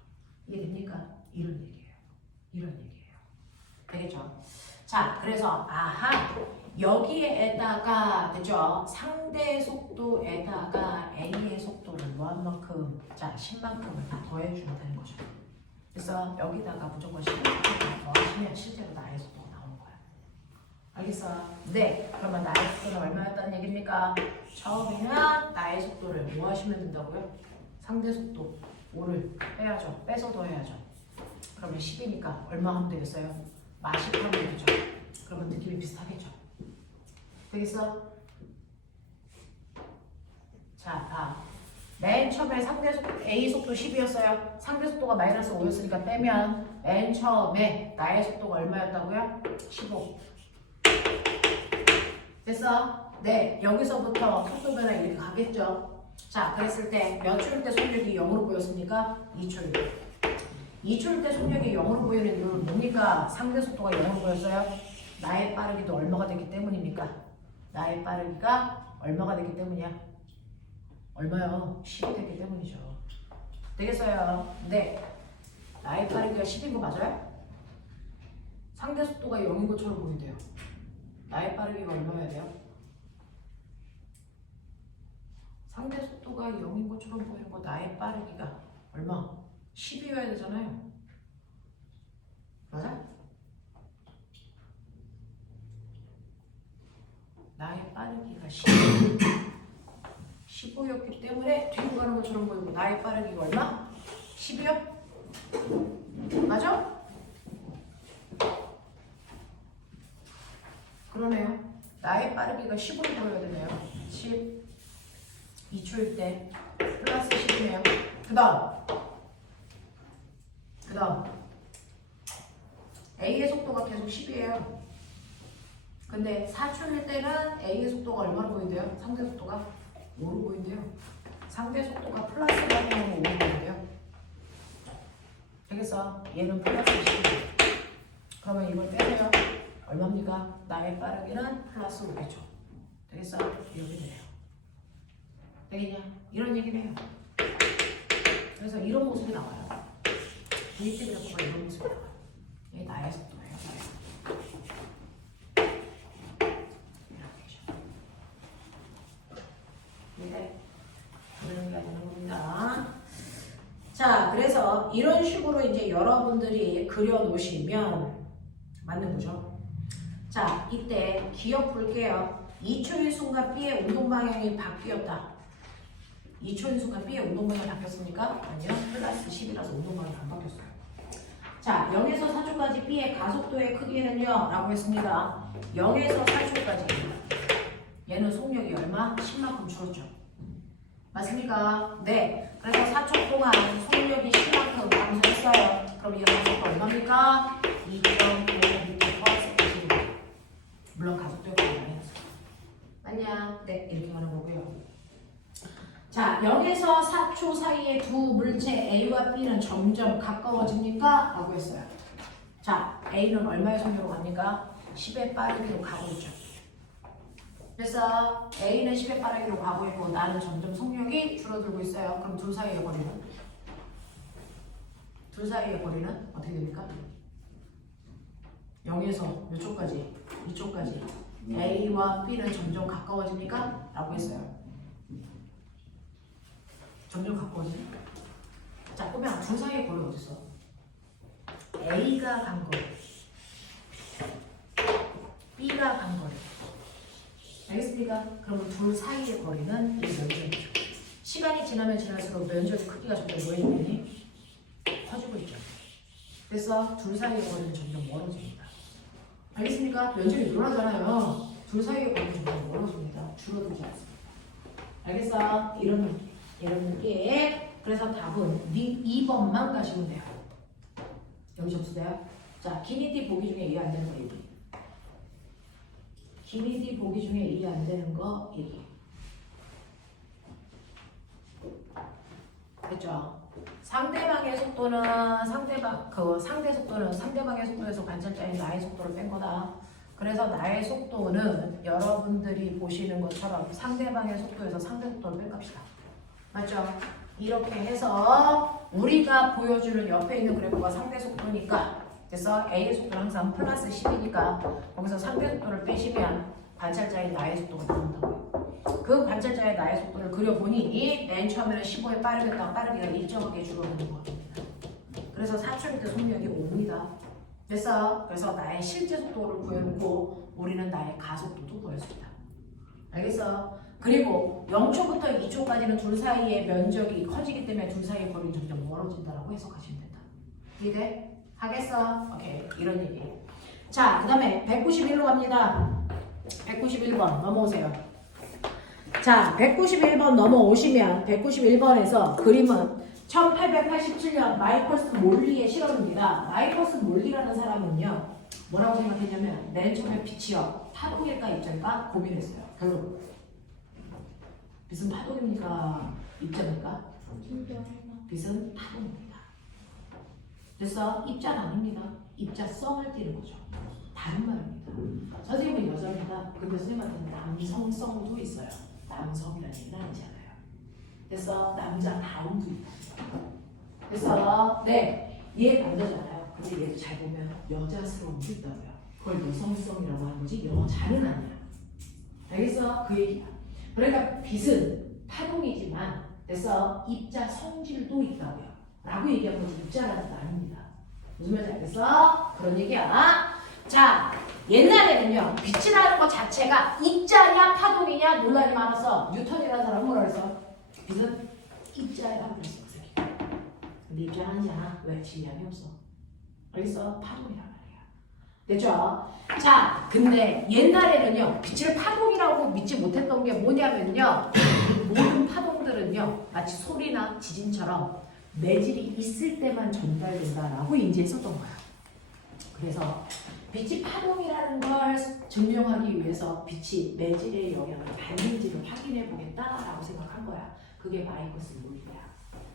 이해됩니까? 이런 얘기예요. 이런 얘기예요. 되겠죠? 자, 그래서 아하, 여기에다가 됐죠? 상대 속도에다가 A의 속도를 무한만큼, 자, 10만큼을 다 더해주면 되는 거죠. 그래서 여기다가 무조건 10만큼 더하시면 실제로 나의 속도가 나오는 거야. 알겠어? 네. 그러면 나의 속도는 얼마였다는 얘기입니까? 처음에는 나의 속도를 뭐 하시면 된다고요? 상대 속도 5를 빼야죠. 빼서 더해야죠. 그러면 10이니까 얼마 하면 되겠어요? 마십 하면 되죠. 그러면 느낌이 비슷하겠죠. 되겠어? 자, 맨 처음에 상대 속도 A 속도 10이었어요. 상대 속도가 마이너스 5였으니까 빼면 맨 처음에 나의 속도가 얼마였다고요? 15. 됐어? 네, 여기서부터 속도 변화 이렇게 가겠죠. 자, 그랬을 때 몇 초일 때 속력이 0으로 보였습니까? 2초일 때. 2초일 때 속력이 0으로 보이는 이유는 뭡니까? 상대 속도가 0으로 보였어요. 나의 빠르기도 얼마가 됐기 때문입니까? 나의 빠르기가 얼마가 됐기 때문이야? 얼마요? 10이 됐기 때문이죠. 되겠어요? 네. 나의 빠르기가 10인 거 맞아요? 상대 속도가 0인 것처럼 보인대요. 나의 빠르기가 얼마여야 돼요? 상대 속도가 0인 것처럼 보이는 거 나의 빠르기가 얼마? 10이어야 되잖아요. 맞아? 나의 빠르기가 15였기 때문에 뒤로 가는 것처럼 보이고 나의 빠르기가 얼마? 10이요? 맞아? 그러네요. 나의 빠르기가 10으로 보여야 되네요. 10 2초일 때 플러스 10이네요. 그 다음 A의 속도가 계속 10이에요. 근데 4초일 때는 A의 속도가 얼마로 보인대요? 상대 속도가 5로 보인대요. 상대 속도가 플러스 방향으로 5로 보인대요. 되겠어? 얘는 플러스 10이에요. 그러면 이걸 빼면 얼마입니까? 나의 빠르기는 플러스 5겠죠. 되겠어? 이렇게 돼요. 되겠냐? 이런 얘기를 해요. 그래서 이런 모습이 나와요. VT라고가 이런 모습이 나와요. 이게 나의 속도예요. 나의 속도. 네. 그런 게 아니는 겁니다. 자, 그래서 이런 식으로 이제 여러분들이 그려 놓으시면 맞는 거죠. 자, 이때 기억 볼게요. 2초의 순간 B의 운동 방향이 바뀌었다. 2초의 순간 B의 운동 방향이 바뀌었습니까? 아니요. 플러스 10이라서 운동 방향이 안 바뀌었어요. 자, 0에서 4초까지 B의 가속도의 크기는요? 라고 했습니다. 0에서 4초까지 얘는 속력이 얼마? 10만큼 줄었죠. 맞습니까? 네. 그래서 4초 동안 속력이 10만큼 감소했어요. 그럼 이 가속도 얼마입니까? 2.5m/s. 물론 가속도가 마이너스. 맞냐? 네. 이렇게 하는 거고요. 자, 0에서 4초 사이에 두 물체 A와 B는 점점 가까워집니까? 라고 했어요. 자, A는 얼마의 속력으로 갑니까? 10의 빠르기로 가고 있죠. 그래서 A는 10의 빠르기로 가고 있고 나는 점점 속력이 줄어들고 있어요. 그럼 둘 사이의 거리는? 둘 사이의 거리는 어떻게 됩니까? 0에서 몇 초까지? 2초까지 A와 B는 점점 가까워집니까? 라고 했어요. 점점 가까워지죠? 자, 그러면 둘 사이의 거리 어디 있어? A가 간 거리, B가 간 거리. 알겠습니까? 그러면 둘 사이의 거리는 이 면적이죠. 시간이 지나면 지날수록 면적의 크기가 점점 뭐해지니? 커지고 있죠. 그래서 둘 사이의 거리는 점점 멀어집니다. 알겠습니까? 면적이 늘어나잖아요. 둘 사이의 거리는 점점 멀어집니다. 줄어들지 않습니다. 알겠어? 이런 느낌. 그래서 답은 2번만 가시면 돼요. 여기 접수돼요? 자, 기니티 보기 중에 이해 안 되는 거 얘기. 기니티 보기 중에 이해 안 되는 거 얘기. 됐죠? 상대방의 속도는 상대 속도는 상대방의 속도에서 관찰자인 나의 속도를 뺀 거다. 그래서 나의 속도는 여러분들이 보시는 것처럼 상대방의 속도에서 상대 속도를 뺀 값이다. 맞죠? 이렇게 해서 우리가 보여주는 옆에 있는 그래프가 상대 속도니까, 그래서 A의 속도는 항상 플러스 10이니까 거기서 상대 속도를 빼시면 관찰자인 나의 속도가 나온다고요. 그 관찰자의 나의 속도를 그려보니 맨 처음에는 15에 빠르기가 일정하게 줄어드는 겁니다. 그래서 4초미터 속력이 5입니다. 그래서 나의 실제 속도를 구해놓고 우리는 나의 가속도도 구해줍니다. 알겠어? 그리고 0초부터 2초까지는 둘 사이의 면적이 커지기 때문에 둘 사이의 거리는 점점 멀어진다라고 해석하시면 된다. 이해돼? 하겠어? 오케이. 이런 얘기예요. 자, 그 다음에 191로 갑니다. 191번 넘어오세요. 자, 191번 넘어오시면 191번에서 그림은 1887년 마이커스 몰리의 실험입니다. 마이커스 몰리라는 사람은요, 뭐라고 생각했냐면 맨 처음에 빛이요, 파동일까 입자일까 고민했어요. 결론, 빛은 파동입니까? 입자입니까? 빛은 파동입니다. 그래서 입자는 아닙니다. 입자성을 띠는 거죠. 다른 말입니다. 선생님은 여자입니다. 근데 선생님한테는 남성성도 있어요. 남성이라는 얘기는 아니잖아요. 그래서 남자다움도 있다. 그래서 얘 남자잖아요. 근데 얘도 잘 보면 여자스러움도 있다고요. 그걸 여성성이라고 하는 거지 여자는 아니야. 알겠어? 그 얘기야. 그러니까 빛은 파동이지만 그래서 입자 성질도 있다고요. 라고 얘기한 거지 입자라는 거 아닙니다. 무슨 말인지 알겠어? 그런 얘기야. 자, 옛날에는요, 빛이라는 것 자체가 입자냐 파동이냐 논란이 많아서 뉴턴이라는 사람은 뭐라 그랬어? 빛은 입자라고 그랬어. 근데 입자는 아니잖아. 왜? 질량이 없어. 알겠어? 파동이란 말이야. 됐죠? 자, 근데 옛날에는요, 빛을 파동이라고 믿지 못했던 게 뭐냐면요, 모든 파동들은요, 마치 소리나 지진처럼 매질이 있을 때만 전달된다라고 인지했었던 거야. 그래서 빛이 파동이라는 걸 증명하기 위해서 빛이 매질의 영향을 받는지를 확인해 보겠다라고 생각한 거야. 그게 마이커스 몰리야.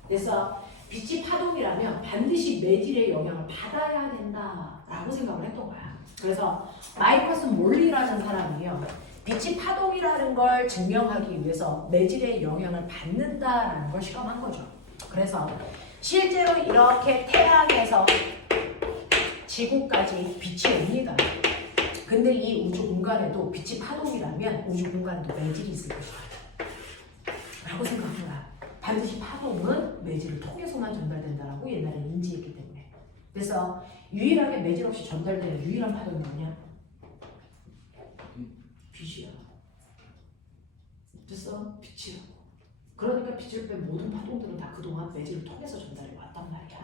그래서 빛이 파동이라면 반드시 매질의 영향을 받아야 된다라고 생각을 했던 거야. 그래서 마이커스 몰리라는 사람이요, 빛이 파동이라는 걸 증명하기 위해서 매질의 영향을 받는다라는 걸 실험한 거죠. 그래서 실제로 이렇게 태양에서 지구까지 빛이 옵니다. 근데 이 우주 공간에도 빛이 파동이라면 우주 공간에도 매질이 있을 것이다 라고 생각합니다. 반드시 파동은 매질을 통해서만 전달된다라고 옛날에 인지했기 때문에. 그래서 유일하게 매질 없이 전달되는 유일한 파동이 뭐냐? 빛이야. 그래서 빛이라고. 그러니까 빛을 뺀 모든 파동들은 다 그동안 매질을 통해서 전달해 왔단 말이야.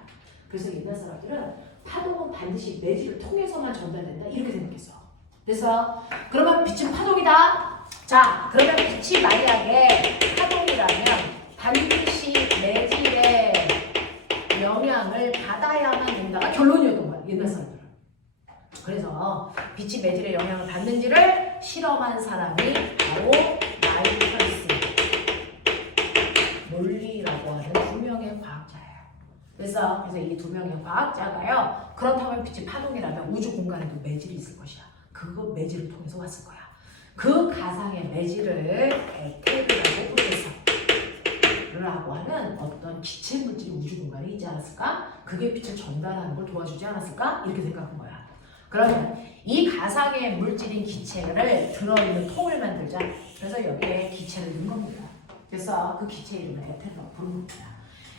그래서 옛날 사람들은 파동은 반드시 매질을 통해서만 전달된다 이렇게 생각했어. 그래서 그러면 빛은 파동이다. 자, 그러면 빛이 만약에 파동이라면 반드시 매질의 영향을 받아야만 된다가 결론이었던 거야, 옛날 사람들은. 그래서 빛이 매질의 영향을 받는지를 실험한 사람이 바로 마이커스 몰리라고 하는 두 명의 과학자예요. 그래서 이 두 명의 과학자가요, 그렇다면 빛이 파동이라면 우주 공간에도 매질이 있을 것이야. 그거 매질을 통해서 왔을 거야. 그 가상의 매질을 에테르라고 부르겠어. 라고 하는 어떤 기체 물질이 우주 공간에 있지 않았을까? 그게 빛을 전달하는 걸 도와주지 않았을까? 이렇게 생각한 거야. 그러면 이 가상의 물질인 기체를 들어있는 통을 만들자. 그래서 여기에 기체를 넣은 겁니다. 그래서 그 기체 이름을 에테르라고 부른 겁니다.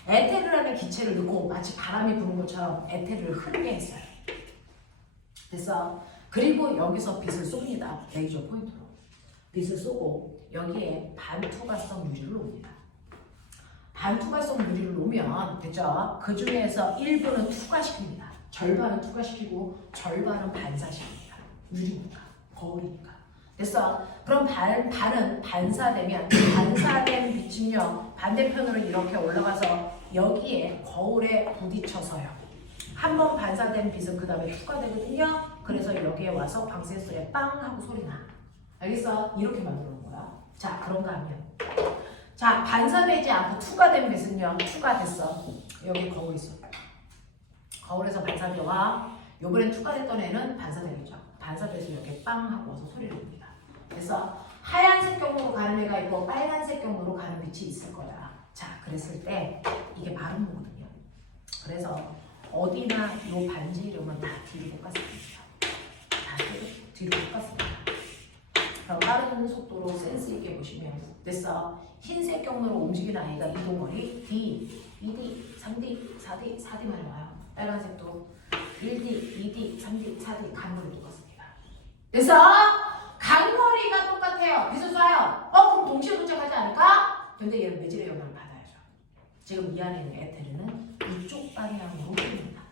에테르라는 기체를 넣고 마치 바람이 부는 것처럼 에테르를 흐르게 했어요. 그래서 그리고 여기서 빛을 쏩니다. 레이저 포인트로. 빛을 쏘고 여기에 반투과성 유리를 놓습니다. 반투과성 유리를 놓으면 됐죠? 그 중에서 일부는 투과시킵니다. 절반은 투과시키고 절반은 반사시킵니다. 유리니까, 거울이니까. 그래서 그럼 반은 반사되면 반사된 빛은요, 반대편으로 이렇게 올라가서 여기에 거울에 부딪혀서요. 한번 반사된 빛은 그 다음에 투과되거든요. 그래서 여기에 와서 방센서에 빵 하고 소리 나. 알겠어? 이렇게 만들어 놓은 거야. 자, 그런가 하면 자, 반사되지 않고 투가 된 빛은요. 투가 됐어. 여기 거울 있어. 거울에서 반사되와 요번엔 투가 됐던 애는 반사되겠죠. 반사돼서 이렇게 빵 하고 와서 소리를 냅니다. 그래서 하얀색 경로로 가는 애가 있고 빨간색 경로로 가는 빛이 있을 거야. 자, 그랬을 때 이게 마른 거거든요. 그래서 어디나 요 반지 이름은 다 뒤로 볶았습니다. 다 뒤로 볶았습니다. 그럼 빠른 속도로 센스 있게 보시면 됐어. 흰색 경로로 움직이는 아이가 이동거리 D, 2D, 3D, 4D, 4D만 와요. 빨간색도 1D, 2D, 3D, 4D 간거리 똑같습니다. 그래서 간거리가 똑같아요. 빛을 쏴요. 그럼 동시에 도착하지 않을까? 근데 얘는 매질의 영향을 받아야죠. 지금 이 안에 있는 에테르는 이쪽 방향으로 흐릅니다.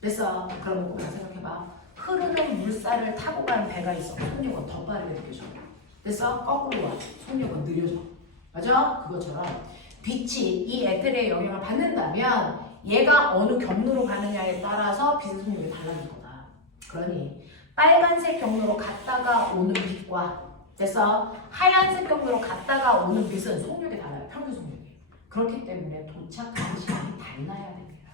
그래서 그럼 보고 생각해봐. 흐르는 물살을 타고 가는 배가 있어. 속력은 더 빠르게 느껴져. 그래서 거꾸로 와. 속력은 느려져. 맞아? 그것처럼 빛이 이 에테르의 영향을 받는다면 얘가 어느 경로로 가느냐에 따라서 빛의 속력이 달라질 거다. 그러니 빨간색 경로로 갔다가 오는 빛과 됐어? 하얀색 경로로 갔다가 오는 빛은 속력이 달라요. 평균 속력이. 그렇기 때문에 도착하는 시간이 달라야 됩니다.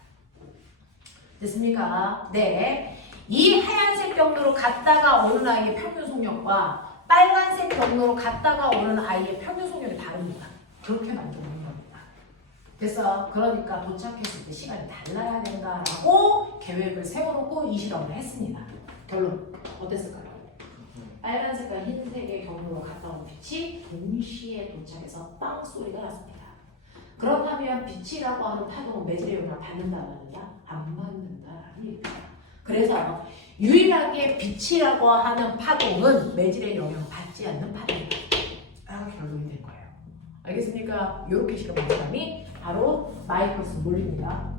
됐습니까? 네. 이 하얀색 경로로 갔다가 오는 아이의 평균 속력과 빨간색 경로로 갔다가 오는 아이의 평균 속력이 다릅니다. 그렇게 만드는 겁니다. 그래서 그러니까 도착했을 때 시간이 달라야 된다라고 계획을 세워놓고 이 실험을 했습니다. 결론 어땠을까요? 빨간색과 흰색의 경로로 갔다 온 빛이 동시에 도착해서 빵 소리가 났습니다. 그렇다면 빛이라고 하는 파동은 매질의 영향을 받는다 안 받는다? 안 받는다라는 얘기입니다. 그래서 유일하게 빛이라고 하는 파동은 매질의 영향을 받지 않는 파동이다. 결론이 된 거예요. 알겠습니까? 이렇게 실험한 사람이 바로 마이클스 몰리입니다.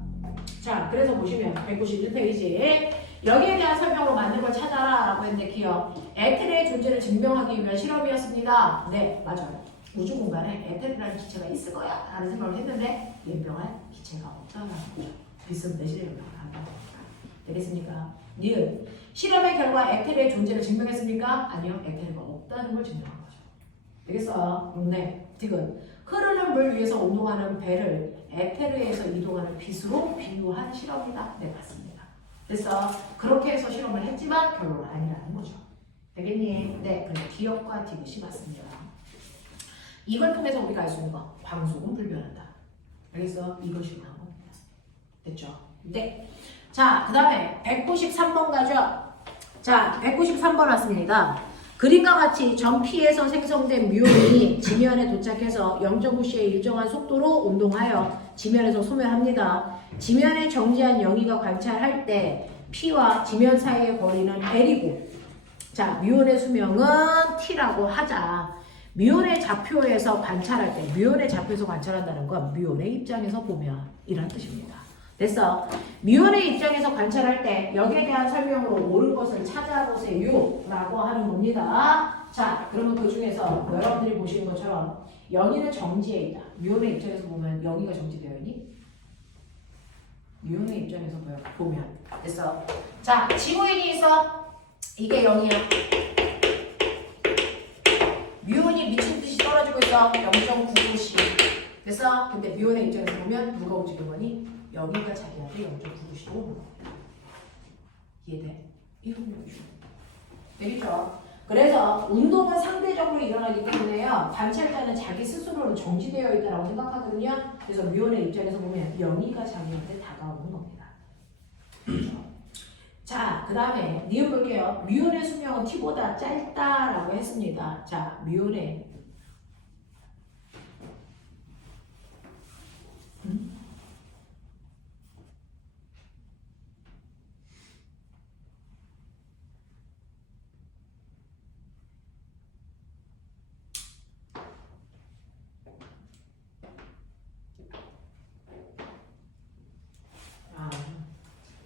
자, 그래서 보시면 191페이지에 여기에 대한 설명으로 맞는 걸 찾아라 라고 했는데 기억. 에테르의 존재를 증명하기 위한 실험이었습니다. 네, 맞아요. 우주 공간에 에테르라는 기체가 있을 거야 라는 생각을 했는데 연명한 기체가 없다는 거죠. 빛은 매질의 영향을 한다는 겁니다. 되겠습니까? 니은 실험의 결과 에테르의 존재를 증명했습니까? 아니요. 에테르가 없다는 걸 증명한 거죠. 되겠어? 네. 지금 흐르는 물 위에서 운동하는 배를 에테르에서 이동하는 빛으로 비유한 실험이다. 네, 맞습니다. 그래서 그렇게 해서 실험을 했지만 결론은 아니라는 거죠. 되겠니? 네, 그럼 기억과 디귿이 맞습니다. 이걸 통해서 우리가 알 수 있는 거, 광속은 불변한다. 그래서 이것이 나온 겁니다. 됐죠? 네. 자, 그 다음에 193번 가죠. 자, 193번 왔습니다. 그림과 같이 점 P에서 생성된 뮤온이 지면에 도착해서 0.9C의 일정한 속도로 운동하여 지면에서 소멸합니다. 지면에 정지한 영희가 관찰할 때 P와 지면 사이의 거리는 L이고, 자, 뮤온의 수명은 T라고 하자. 뮤온의 좌표에서 관찰할 때, 뮤온의 좌표에서 관찰한다는 건 뮤온의 입장에서 보면 이란 뜻입니다. 됐어. 뮤온의 입장에서 관찰할 때 여기에 대한 설명으로 옳은 것을 찾아보세요 라고 하는 겁니다. 자, 그러면 그 중에서 여러분들이 보시는 것처럼 영희는 정지해 있다. 뮤온의 입장에서 보면 영희가 정지되어 있니? 뮤온의 입장에서 보면 됐어. 자, 지구인이 있어. 이게 영희야. 뮤온이 미친 듯이 떨어지고 있어. 0.99C. 됐어? 근데 뮤온의 입장에서 보면 누가 움직인 거니? 여기가 자기한테 0.99C로 오는 겁니다. 이해돼? 이동력이죠. 되겠죠? 그래서 운동은 상대적으로 일어나기 때문에요. 관찰자는 자기 스스로는 정지되어 있다고 생각하거든요. 그래서 뮤온의 입장에서 보면 영희가 자기한테 다가오는 겁니다. 자, 그 다음에 니은 볼게요. 뮤온의 수명은 T보다 짧다라고 했습니다. 자, 뮤온의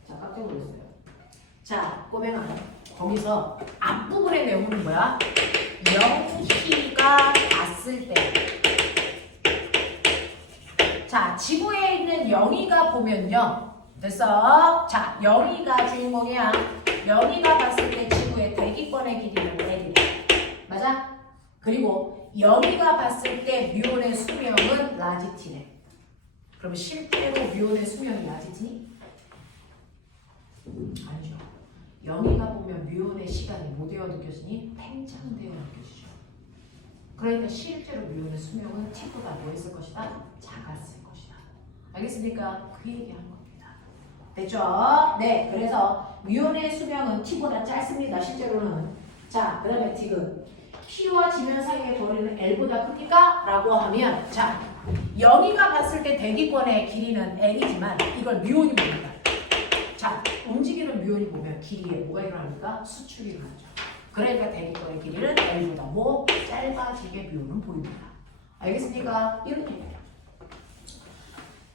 자, 깜짝 놀랐어요. 자, 꼬맹아, 거기서 앞부분의 내용은 뭐야? 영희가 봤을 때. 자, 지구에 있는 영희가 보면요. 됐어? 자, 영희가 주인공이야. 영희가 봤을 때 지구의 대기권의 길이는 L이래. 맞아? 그리고 영희가 봤을 때 뮤온의 수명은 라지 t네. 그럼 실제로 뮤온의 수명이 라지 t니? 아니죠. 영희가 보면 뮤온의 시간이 뭐 되어 느껴지니? 팽창되어 느껴지죠. 그러니까 실제로 뮤온의 수명은 t보다 뭐 했을 것이다? 작았을 것이다. 알겠습니까? 그 얘기하는 겁니다. 됐죠? 네, 그래서 뮤온의 수명은 t보다 짧습니다. 실제로는. 자, 그 다음에 지금 P와 지면 사이의 거리는 L보다 큽니까? 라고 하면 자, 영희가 봤을 때 대기권의 길이는 L이지만 이걸 뮤온이 봅니다. 자, 움직이는 뮤온이 보면 길이에 뭐가 일어납니까? 수축이 일어나죠. 그러니까 대기권의 길이는 L보다 뭐 짧아지게 뮤온은 보입니다. 알겠습니까? 이런 얘기예요.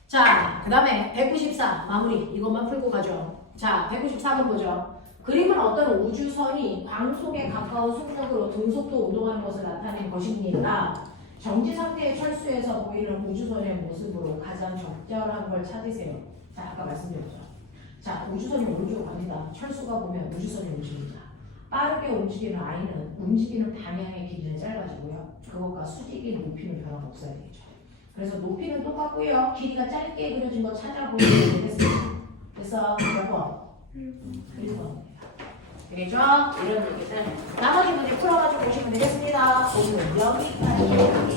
자, 그 다음에 194 마무리 이것만 풀고 가죠. 자, 194번 보죠. 그림은 어떤 우주선이 광속에 가까운 속력으로 등속도 운동하는 것을 나타낸 것입니다. 정지 상태의 철수에서 보이는 우주선의 모습으로 가장 적절한 걸 찾으세요. 자, 아까 말씀드렸죠. 자, 우주선이 오른쪽으로 갑니다. 철수가 보면 우주선이 움직입니다. 빠르게 움직이는 I는 움직이는 방향의 길이는 짧아지고요. 그것과 수직의 높이는 변함없어야 되겠죠. 그래서 높이는 똑같고요. 길이가 짧게 그려진 거 찾아보시면 되겠습니다. 그래서 몇 번? 1번. 되겠죠? 이런 얘기들. 나머지 문제 풀어가지고 보시면 되겠습니다. 오늘 여기까지.